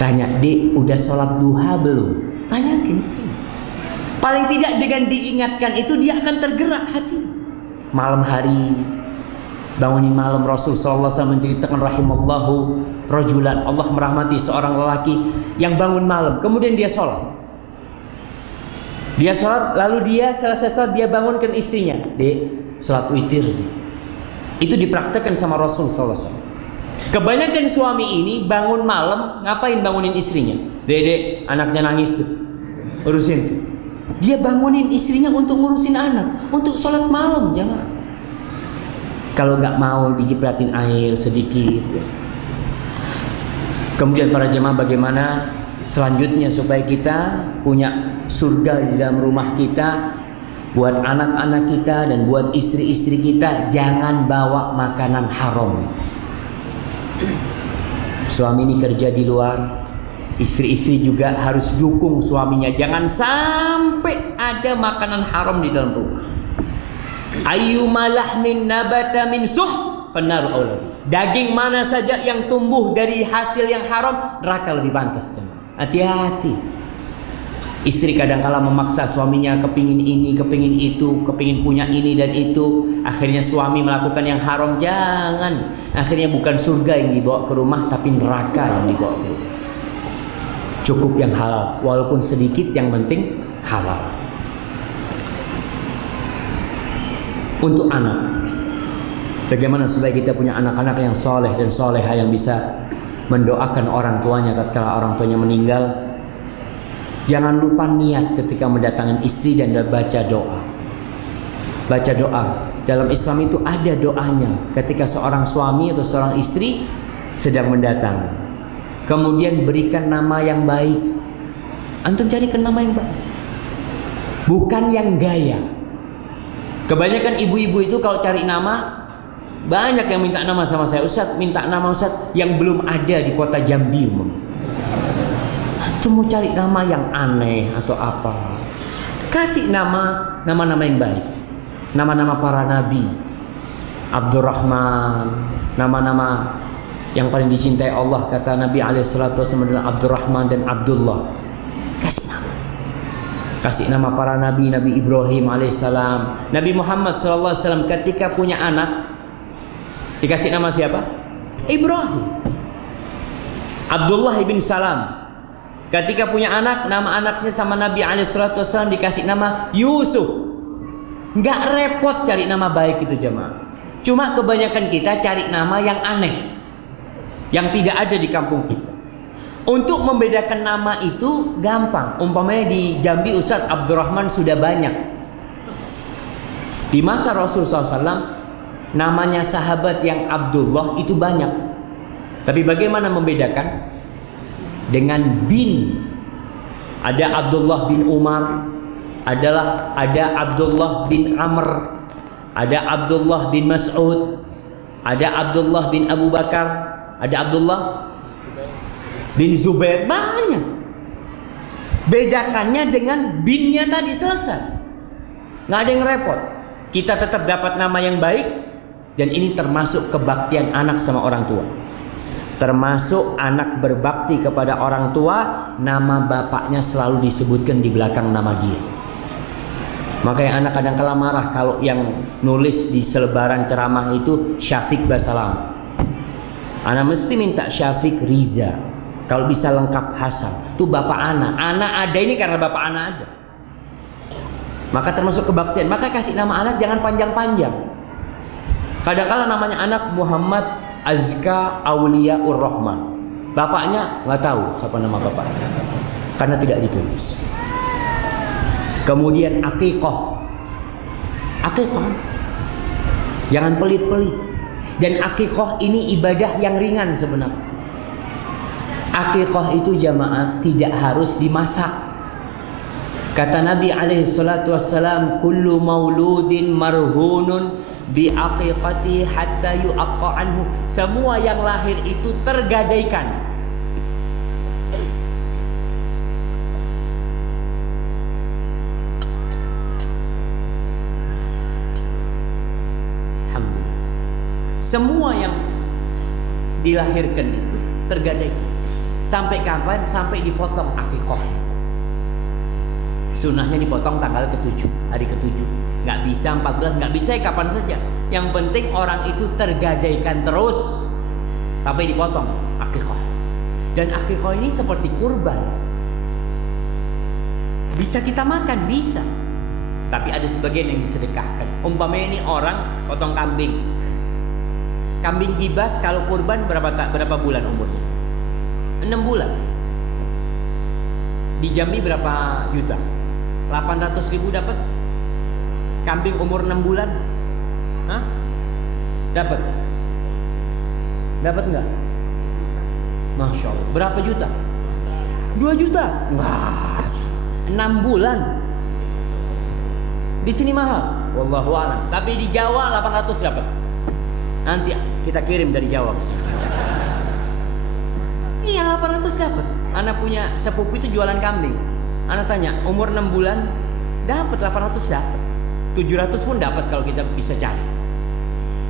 Tanya, Dek, udah sholat duha belum? Tanyakan sih. Paling tidak dengan diingatkan itu dia akan tergerak hati. Malam hari, bangunin malam, Rasul SAW menceritakan rahimallahu rajulan, Allah merahmati seorang lelaki yang bangun malam, kemudian dia sholat. Dia sholat, lalu dia selesai sholat, dia bangunkan istrinya. Dek, sholat witir. Itu dipraktekkan sama Rasul SAW. Kebanyakan suami ini bangun malam, ngapain bangunin istrinya? Dek, anaknya nangis tuh, urusin tuh. Dia bangunin istrinya untuk ngurusin anak, untuk sholat malam. Jangan. Kalau nggak mau dijipratin air sedikit. Kemudian para jemaah, bagaimana selanjutnya supaya kita punya surga di dalam rumah kita? Buat anak-anak kita dan buat istri-istri kita, jangan bawa makanan haram. Suami ini kerja di luar, Istri-istri juga harus dukung suaminya. Jangan sampai ada makanan haram di dalam rumah. Ayyuma lahmin nabata min suh fannaru aula. Daging mana saja yang tumbuh dari hasil yang haram, neraka lebih pantas. Hati-hati. Istri kadang-kala memaksa suaminya kepingin ini, kepingin itu, kepingin punya ini dan itu. Akhirnya suami melakukan yang haram. Jangan. Akhirnya bukan surga yang dibawa ke rumah, tapi neraka yang dibawa ke rumah. Cukup yang halal, walaupun sedikit, yang penting halal. Untuk anak, bagaimana supaya kita punya anak-anak yang soleh dan soleha, yang bisa mendoakan orang tuanya tatkala orang tuanya meninggal. Jangan lupa niat ketika mendatangkan istri dan baca doa. Baca doa. Dalam Islam itu ada doanya ketika seorang suami atau seorang istri sedang mendatang. Kemudian berikan nama yang baik. Antum carikan nama yang baik, bukan yang gaya. Kebanyakan ibu-ibu itu kalau cari nama, banyak yang minta nama sama saya. Ustaz, minta nama Ustaz yang belum ada di kota Jambi. Antum mau cari nama yang aneh atau apa? Kasih nama-nama yang baik. Nama-nama para nabi. Abdurrahman, nama-nama yang paling dicintai Allah, kata Nabi alaihissalatu wasallam adalah Abdurrahman dan Abdullah. Kasih nama. Kasih nama para nabi, Nabi Ibrahim alaihissalam, Nabi Muhammad sallallahu alaihi wasallam ketika punya anak dikasih nama siapa? Ibrahim. Abdullah ibn Salam ketika punya anak, nama anaknya sama Nabi alaihissalatu wasallam dikasih nama Yusuf. Nggak repot cari nama baik itu jemaah. Cuma kebanyakan kita cari nama yang aneh, yang tidak ada di kampung kita. Untuk membedakan nama itu gampang. Umpamanya di Jambi Ustaz Abdurrahman sudah banyak. Di masa Rasulullah SAW namanya sahabat yang Abdullah itu banyak. Tapi bagaimana membedakan? Dengan bin. Ada Abdullah bin Umar, ada Abdullah bin Amr, ada Abdullah bin Mas'ud, ada Abdullah bin Abu Bakar, ada Abdullah bin Zubair. Banyak. Bedakannya dengan binnya tadi, selesai. Nggak ada yang repot. Kita tetap dapat nama yang baik. Dan ini termasuk kebaktian anak sama orang tua. Termasuk anak berbakti kepada orang tua, nama bapaknya selalu disebutkan di belakang nama dia. Makanya anak kadang-kala marah kalau yang nulis di selebaran ceramah itu Syafiq Basalam. Anak mesti minta Syafiq Riza. Kalau bisa lengkap Hasan. Itu bapak anak. Anak ada ini karena bapak anak ada. Maka termasuk kebaktian. Maka kasih nama anak jangan panjang-panjang. Kadang-kala namanya anak Muhammad Azka Auliyaur Rahman. Bapaknya nggak tahu siapa nama bapaknya karena tidak ditulis. Kemudian akikah. Akikah jangan pelit-pelit. Dan akikah ini ibadah yang ringan sebenarnya. Akikah itu jamaah tidak harus dimasak. Kata Nabi alaihissalatu wassalam, kullu mauludin marhunun bi aqiqati hatta yu'aqqa anhu. Semua yang lahir itu tergadaikan. Alhamdulillah. Semua yang dilahirkan itu tergadaikan. Sampai kapan? Sampai dipotong akikah. Sunnahnya dipotong tanggal ke-7, hari ke-7. Nggak bisa 14, nggak bisa kapan saja. Yang penting orang itu tergadaikan terus sampai dipotong akikah. Dan akikah ini seperti kurban. Bisa kita makan, bisa. Tapi ada sebagian yang disedekahkan. Umpamanya ini orang potong kambing. Kambing gibas kalau kurban berapa bulan umurnya? 6 bulan. Di Jambi berapa juta? 800.000 dapat. Kambing umur 6 bulan. Hah? Dapat? Dapat enggak? Masya Allah. Berapa juta? 2 juta. Wah, 6 bulan. Di sini mahal. Wallahu a'lam. Tapi di Jawa 800 dapat. Nanti kita kirim dari Jawa ke sini. Iya 800 dapat. anak punya sepupu itu jualan kambing. Anak tanya, umur 6 bulan dapat 800, dapat 700 pun dapat kalau kita bisa cari.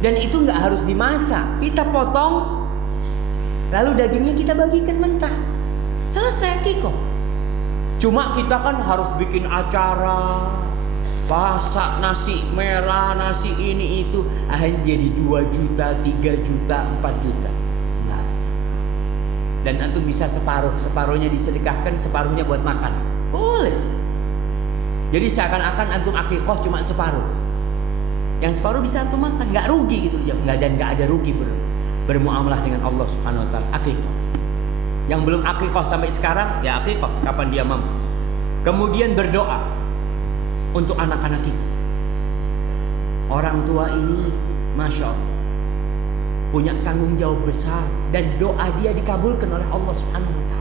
Dan itu nggak harus dimasak, kita potong, lalu dagingnya kita bagikan mentah, selesai akikoh. Cuma kita kan harus bikin acara, masak nasi merah, nasi ini itu, akhirnya jadi 2 juta, 3 juta, 4 juta. Nah. Dan antum bisa separuhnya disedekahkan, separuhnya buat makan. Boleh. Jadi seakan-akan antum akikoh cuma separuh. Yang separuh bisa antum makan, nggak rugi gitu. Dan nggak ada rugi bermuamalah dengan Allah Subhanahu Wa Taala. Akikoh. Yang belum akikoh sampai sekarang, ya akikoh kapan dia mampu. Kemudian berdoa untuk anak-anak kita. Orang tua ini, masya Allah, punya tanggung jawab besar dan doa dia dikabulkan oleh Allah Subhanahu Wa Taala.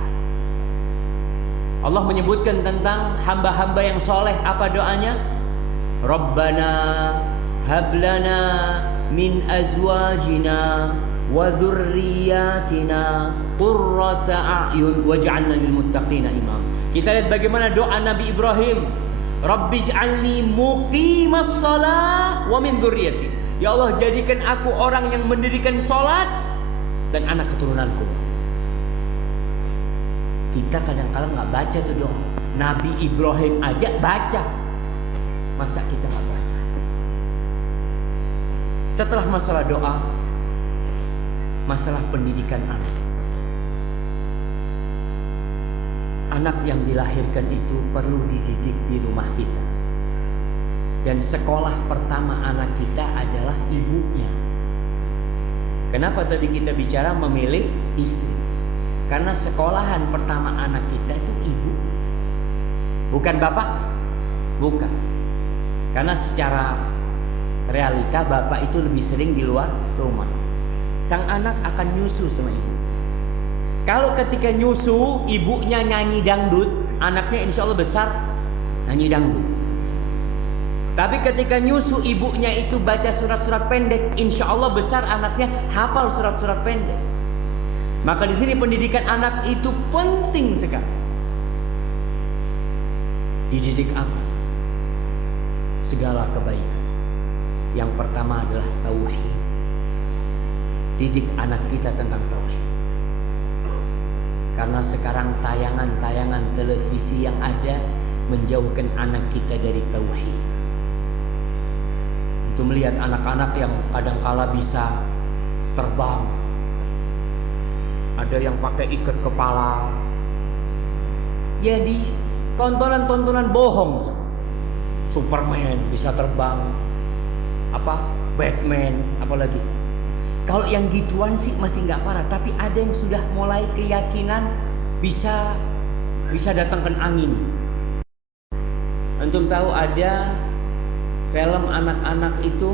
Allah menyebutkan tentang hamba-hamba yang soleh. Apa doanya? Rabbana hablana min azwajina wa dzurriyyatina qurrata a'yun waj'alna lil muttaqina imam. Kita lihat bagaimana doa Nabi Ibrahim. Rabbij'alni muqimas shalah wa min dzurriyyati. Ya Allah, jadikan aku orang yang mendirikan salat dan anak keturunanku. Kita kadang-kadang nggak baca tuh doa. Nabi Ibrahim aja baca, masa kita nggak baca? Setelah masalah doa, masalah pendidikan anak. Anak yang dilahirkan itu perlu dididik di rumah kita. Dan sekolah pertama anak kita adalah ibunya. Kenapa tadi kita bicara memilih istri? Karena sekolahan pertama anak kita itu ibu, bukan bapak, bukan. Karena secara realita bapak itu lebih sering di luar rumah. Sang anak akan nyusu sama ibu. Kalau ketika nyusu ibunya nyanyi dangdut, anaknya insya Allah besar nyanyi dangdut. Tapi ketika nyusu ibunya itu baca surat-surat pendek, insya Allah besar anaknya hafal surat-surat pendek. Maka di sini pendidikan anak itu penting sekali. Dididik apa? Segala kebaikan. Yang pertama adalah tauhid. Didik anak kita tentang tauhid. Karena sekarang tayangan-tayangan televisi yang ada menjauhkan anak kita dari tauhid. Untuk melihat anak-anak yang kadangkala bisa terbang. Ada yang pakai ikat kepala. Ya di tontonan-tontonan bohong. Superman bisa terbang. Batman, apalagi. Kalau yang gituan sih masih nggak parah. Tapi ada yang sudah mulai keyakinan bisa datangkan angin. Antum tahu ada film anak-anak itu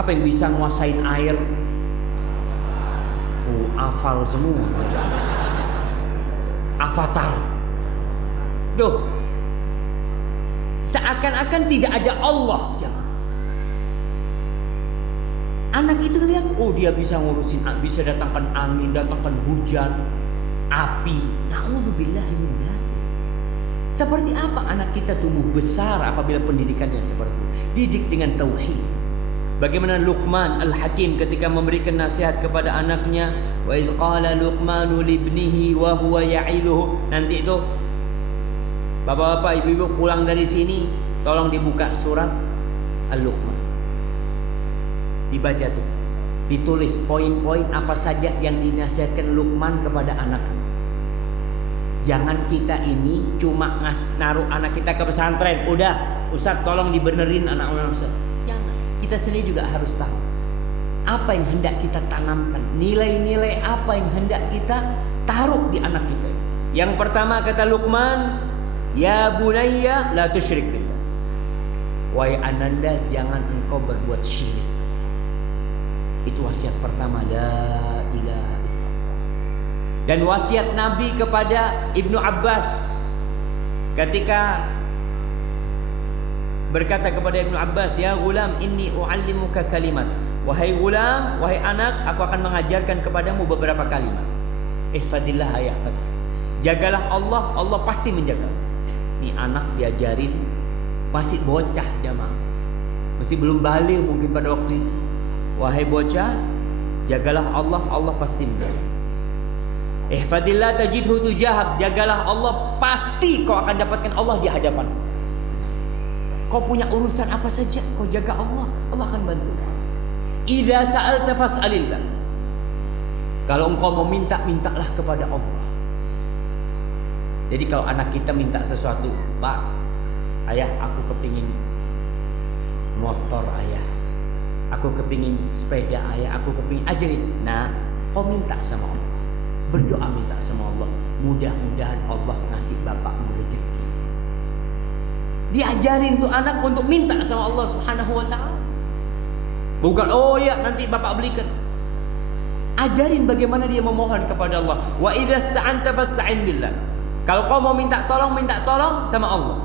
apa yang bisa nguasain air? Hafal semua. Avatar. Tuh. Seakan-akan tidak ada Allah. Jangan. Anak itu lihat, dia bisa ngurusin, bisa datangkan angin, datangkan hujan, api. Na'udzubillah min dzalik. Seperti apa anak kita tumbuh besar apabila pendidikannya seperti itu? Didik dengan tauhid. Bagaimana Luqman Al-Hakim ketika memberikan nasihat kepada anaknya, wa idz qala Luqmanu libnihi wa huwa ya'idhuhu. Nanti itu bapak-bapak, ibu-ibu pulang dari sini, tolong dibuka surat Al-Luqman. Dibaca tuh. Ditulis poin-poin apa saja yang dinasihatkan Luqman kepada anaknya. Jangan kita ini cuma naruh anak kita ke pesantren, udah Ustaz tolong dibenerin anak-anak Ustaz. Jangan. Kita sendiri juga harus tahu apa yang hendak kita tanamkan, nilai-nilai apa yang hendak kita taruh di anak kita. Yang pertama kata Luqman, ya bunayya la tusyrik billah. Wahai ananda, jangan engkau berbuat syirik. Itu wasiat pertama, la ilaha illallah. Dan wasiat Nabi kepada Ibnu Abbas ketika berkata kepada Ibnu Abbas, "Ya gulam, inni u'allimuka kalimat." Wahai gulam, wahai anak, aku akan mengajarkan kepadamu beberapa kalimat. Ihfadillah yahfad. Jagalah Allah, Allah pasti menjaga. Ini anak diajarin masih bocah jamaah. Masih belum balik mungkin pada waktu itu. Wahai bocah, jagalah Allah, Allah pasti menjaga. Ihfadillah tajidhu tujahak. Jagalah Allah, pasti kau akan dapatkan Allah di hadapan. Kau punya urusan apa saja, kau jaga Allah, Allah akan bantu. Idza sa'alta fas'alillah. Kalau engkau mau minta, mintalah kepada Allah. Jadi kalau anak kita minta sesuatu, Pak, ayah, aku kepingin motor ayah, aku kepingin sepeda ayah, aku kepingin ajarin. Nah, kau minta sama Allah, berdoa minta sama Allah, mudah-mudahan Allah ngasih bapakmu rezeki. Diajarin tuh anak untuk minta sama Allah Subhanahu wa ta'ala. Bukan, oh ya nanti bapak belikan. Ajarin bagaimana dia memohon kepada Allah. Wa idza sta'anta fasta'in billah. Kalau kau mau minta tolong sama Allah.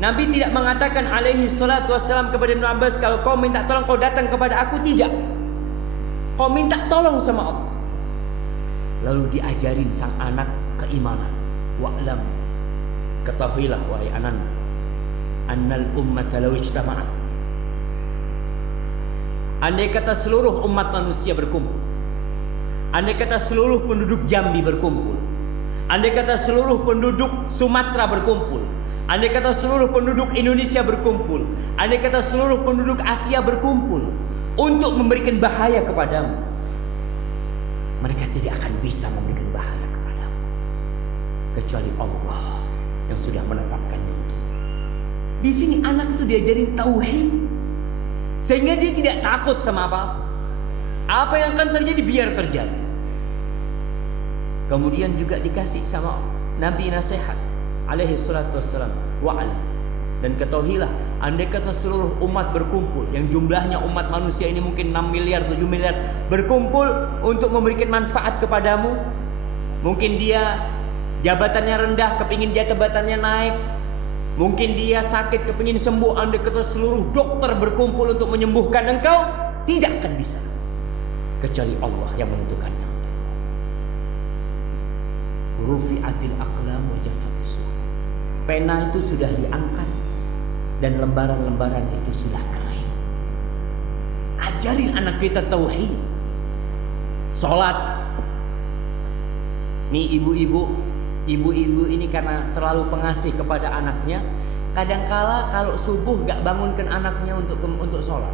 Nabi tidak mengatakan alaihi salatu wassalam kepada Ibnu Abbas, kalau kau minta tolong kau datang kepada aku, tidak. Kau minta tolong sama Allah. Lalu diajarin sang anak keimanan. Wa'lam, ketahuilah wahai anak, annal ummata law ijtama'at. Andai kata seluruh umat manusia berkumpul, andai kata seluruh penduduk Jambi berkumpul, andai kata seluruh penduduk Sumatera berkumpul, andai kata seluruh penduduk Indonesia berkumpul, andai kata seluruh penduduk Asia berkumpul untuk memberikan bahaya kepadamu, mereka tidak akan bisa memberikan bahaya kepadamu kecuali Allah yang sudah menetapkannya itu. Di sini anak itu diajarin tauhid, sehingga dia tidak takut sama apa-apa. Apa yang akan terjadi biar terjadi. Kemudian juga dikasih sama Nabi nasihat alaihi salatu wassalam, wa'ala, dan ketahuilah, andai kata seluruh umat berkumpul, yang jumlahnya umat manusia ini mungkin 6 miliar, 7 miliar, berkumpul untuk memberikan manfaat kepadamu. Mungkin dia jabatannya rendah, kepingin jabatannya naik. Mungkin dia sakit, kepingin sembuh. Andai kata seluruh dokter berkumpul untuk menyembuhkan engkau, tidak akan bisa kecuali Allah yang menentukannya. Rufi'atil aqlam wa jaffatis suhuf. Pena itu sudah diangkat dan lembaran-lembaran itu sudah kering. Ajarin anak kita tauhid, salat. Nih ibu-ibu ini karena terlalu pengasih kepada anaknya, kadangkala kalau subuh gak bangunkan anaknya untuk sholat.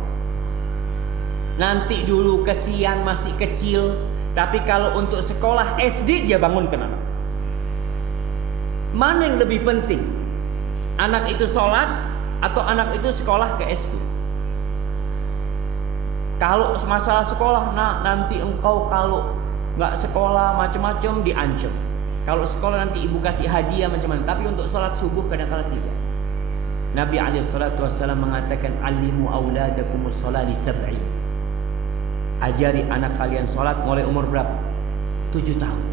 Nanti dulu kesian masih kecil, tapi kalau untuk sekolah SD dia bangunkan anak. Mana yang lebih penting? Anak itu sholat atau anak itu sekolah ke SD? Kalau masalah sekolah, nah nanti engkau kalau gak sekolah macam-macam diancam. Kalau sekolah nanti ibu kasih hadiah macam-macam. Tapi untuk salat subuh kadang-kadang tidak. Nabi SAW mengatakan, alimu auladakumus sholat li sab'i. Ajari anak kalian salat mulai umur berapa? 7 tahun.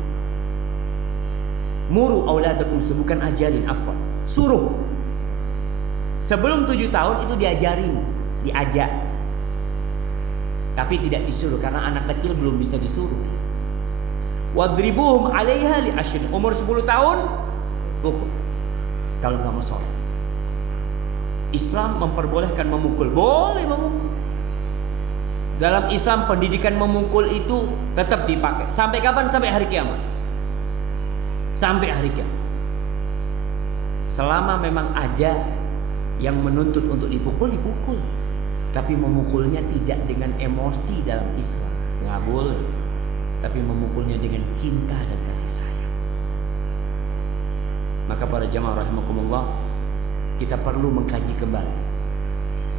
Muru auladakum, bukan ajarin, afwan, suruh. Sebelum 7 tahun itu diajarin, diajak. Tapi tidak disuruh, karena anak kecil belum bisa disuruh. Wadribuhum 'alaiha li ashrin. Umur 10 tahun pukul kalau enggak mau sholat. Islam memperbolehkan memukul, boleh memukul. Dalam Islam pendidikan memukul itu tetap dipakai. Sampai kapan? Sampai hari kiamat. Sampai hari kiamat. Selama memang ada yang menuntut untuk dipukul, dipukul. Tapi memukulnya tidak dengan emosi dalam Islam, nggak boleh. Tapi memukulnya dengan cinta dan kasih sayang. Maka para jamaah rahimakumullah, kita perlu mengkaji kembali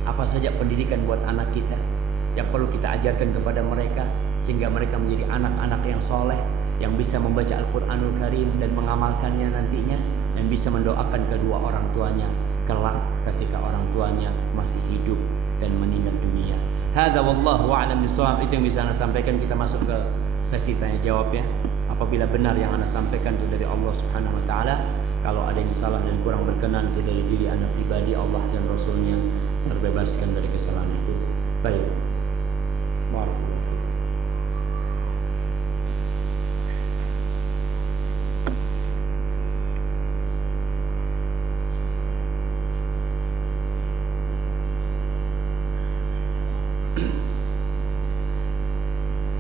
apa saja pendidikan buat anak kita yang perlu kita ajarkan kepada mereka, sehingga mereka menjadi anak-anak yang soleh, yang bisa membaca Al-Quranul Karim dan mengamalkannya nantinya, dan bisa mendoakan kedua orang tuanya kelak ketika orang tuanya masih hidup dan meninggal dunia. Hadza wallahu a'lam bishawab. Itu yang bisa Anda sampaikan. Kita masuk ke sesi tanya jawab ya. Apabila benar yang Anda sampaikan itu dari Allah Subhanahu wa taala, Kalau ada yang salah dan kurang berkenan itu dari diri anak pribadi, Allah dan Rasulnya terbebaskan dari kesalahan itu. Baik.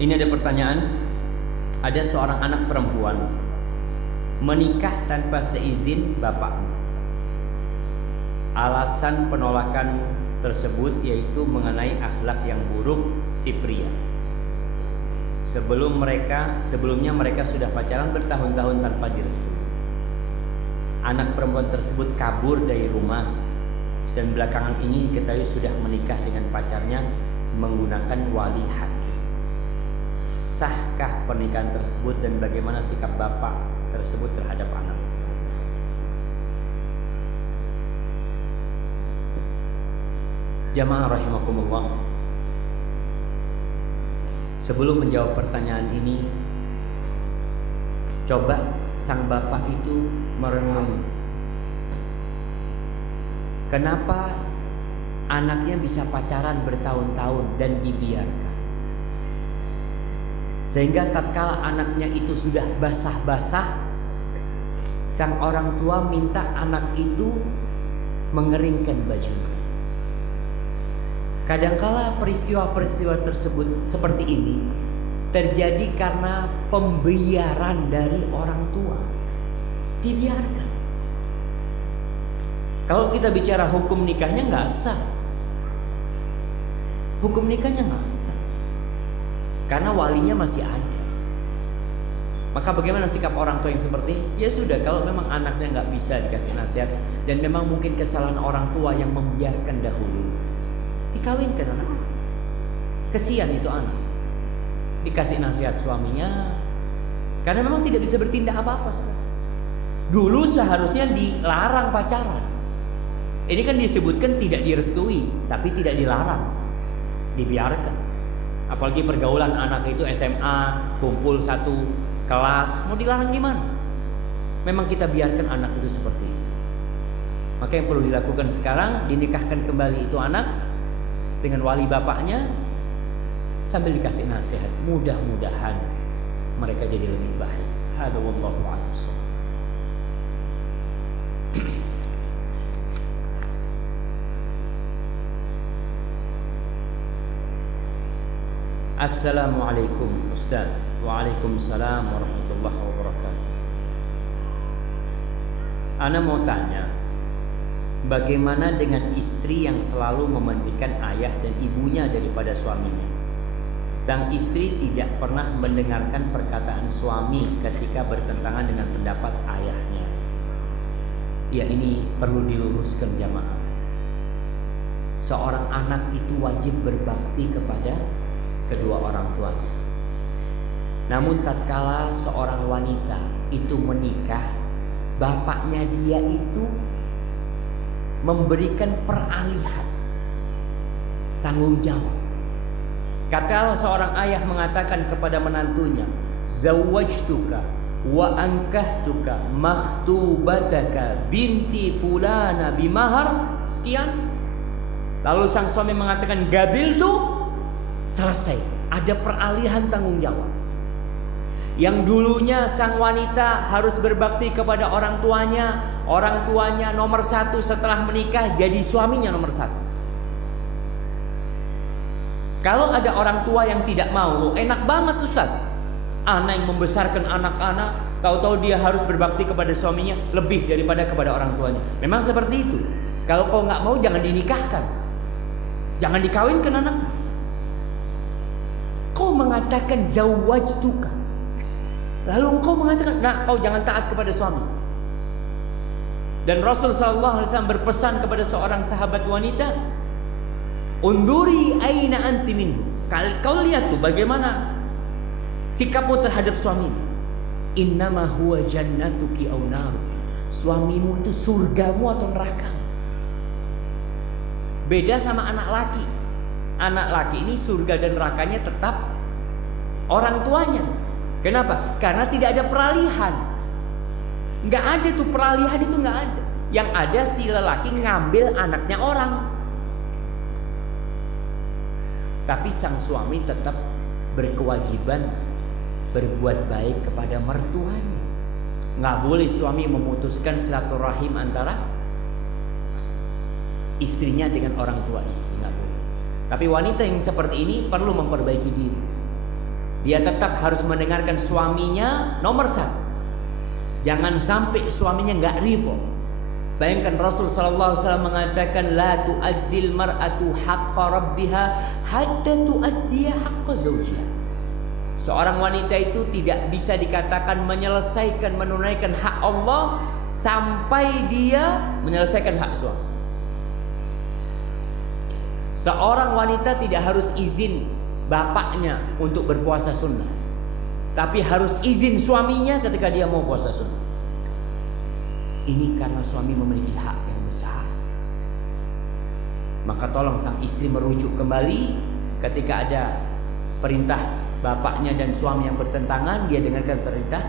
Ini ada pertanyaan. Ada seorang anak perempuan menikah tanpa seizin bapaknya. Alasan penolakan tersebut yaitu mengenai akhlak yang buruk si pria. Sebelumnya mereka sudah pacaran bertahun-tahun tanpa direstui. Anak perempuan tersebut kabur dari rumah dan belakangan ini diketahui sudah menikah dengan pacarnya menggunakan wali hakim. Sahkah pernikahan tersebut dan bagaimana sikap bapak tersebut terhadap anak? Jamaah rahimakumullah, sebelum menjawab pertanyaan ini, coba sang bapak itu merenung, kenapa anaknya bisa pacaran bertahun-tahun dan dibiarkan, sehingga tatkala anaknya itu sudah basah-basah, sang orang tua minta anak itu mengeringkan bajunya. Kadangkala peristiwa-peristiwa tersebut seperti ini terjadi karena pembiaran dari orang tua. Dibiarkan. Kalau kita bicara hukum nikahnya nggak sah. Hukum nikahnya nggak sah. Karena walinya masih ada. Maka bagaimana sikap orang tua yang seperti ini? Ya sudah, kalau memang anaknya nggak bisa dikasih nasihat dan memang mungkin kesalahan orang tua yang membiarkan dahulu, dikawinkan anak. Kesian itu anak. Dikasih nasihat suaminya, karena memang tidak bisa bertindak apa-apa sekarang. Dulu seharusnya dilarang pacaran. Ini kan disebutkan tidak direstui, tapi tidak dilarang, dibiarkan. Apalagi pergaulan anak itu SMA, kumpul satu kelas, mau dilarang gimana? Memang kita biarkan anak itu seperti itu. Maka yang perlu dilakukan sekarang, dinikahkan kembali itu anak dengan wali bapaknya sambil dikasih nasihat. Mudah-mudahan mereka jadi lebih baik. Hada wallahu a'lam. Assalamualaikum Ustaz. Waalaikumsalam warahmatullahi wabarakatuh. Ana mau tanya, bagaimana dengan istri yang selalu mementingkan ayah dan ibunya daripada suaminya? Sang istri tidak pernah mendengarkan perkataan suami ketika bertentangan dengan pendapat ayahnya. Ya, ini perlu diluruskan jamaah. Seorang anak itu wajib berbakti kepada kedua orang tuanya. Namun tatkala seorang wanita itu menikah, bapaknya dia itu memberikan peralihan tanggung jawab. Kata seorang ayah mengatakan kepada menantunya, zawwajtuka wa ankahtuka makhtubataka binti fulana bimahar sekian. Lalu sang suami mengatakan gabil tuh, selesai, ada peralihan tanggung jawab. Yang dulunya sang wanita harus berbakti kepada orang tuanya nomor satu, setelah menikah jadi suaminya nomor satu. Kalau ada orang tua yang tidak mau, enak banget Ustaz. Anak yang membesarkan anak-anak, tahu-tahu dia harus berbakti kepada suaminya lebih daripada kepada orang tuanya. Memang seperti itu. Kalau kau nggak mau, jangan dinikahkan, jangan dikawinkan anak. Kau mengatakan zawwajtuka, lalu engkau mengatakan, nah kau jangan taat kepada suami. Dan Rasul sallallahu alaihi wasallam berpesan kepada seorang sahabat wanita, unduri aina anti minhu. Kau lihat tuh bagaimana sikapmu terhadap suamimu. Innama huwa jannatuki aw nar. Suamimu itu surgamu atau neraka. Beda sama anak laki. Anak laki ini surga dan nerakanya tetap orang tuanya. Kenapa? Karena tidak ada peralihan. Nggak ada tuh peralihan, itu nggak ada. Yang ada si lelaki ngambil anaknya orang. Tapi sang suami tetap berkewajiban berbuat baik kepada mertuanya. Nggak boleh suami memutuskan silaturahim antara istrinya dengan orang tua istri, nggak boleh. Tapi wanita yang seperti ini perlu memperbaiki diri. Dia tetap harus mendengarkan suaminya nomor satu. Jangan sampai suaminya nggak ridho. Bayangkan Rasul sallallahu alaihi wasallam mengatakan la tu'addil mar'atu haqqa rabbiha hatta tu'addiya haqqa zawjiha. Seorang wanita itu tidak bisa dikatakan menyelesaikan, menunaikan hak Allah sampai dia menyelesaikan hak suami. Seorang wanita tidak harus izin bapaknya untuk berpuasa sunnah, tapi harus izin suaminya ketika dia mau puasa sunnah. Ini karena suami memiliki hak yang besar. Maka tolong sang istri merujuk kembali ketika ada perintah bapaknya dan suami yang bertentangan, dia dengarkan perintah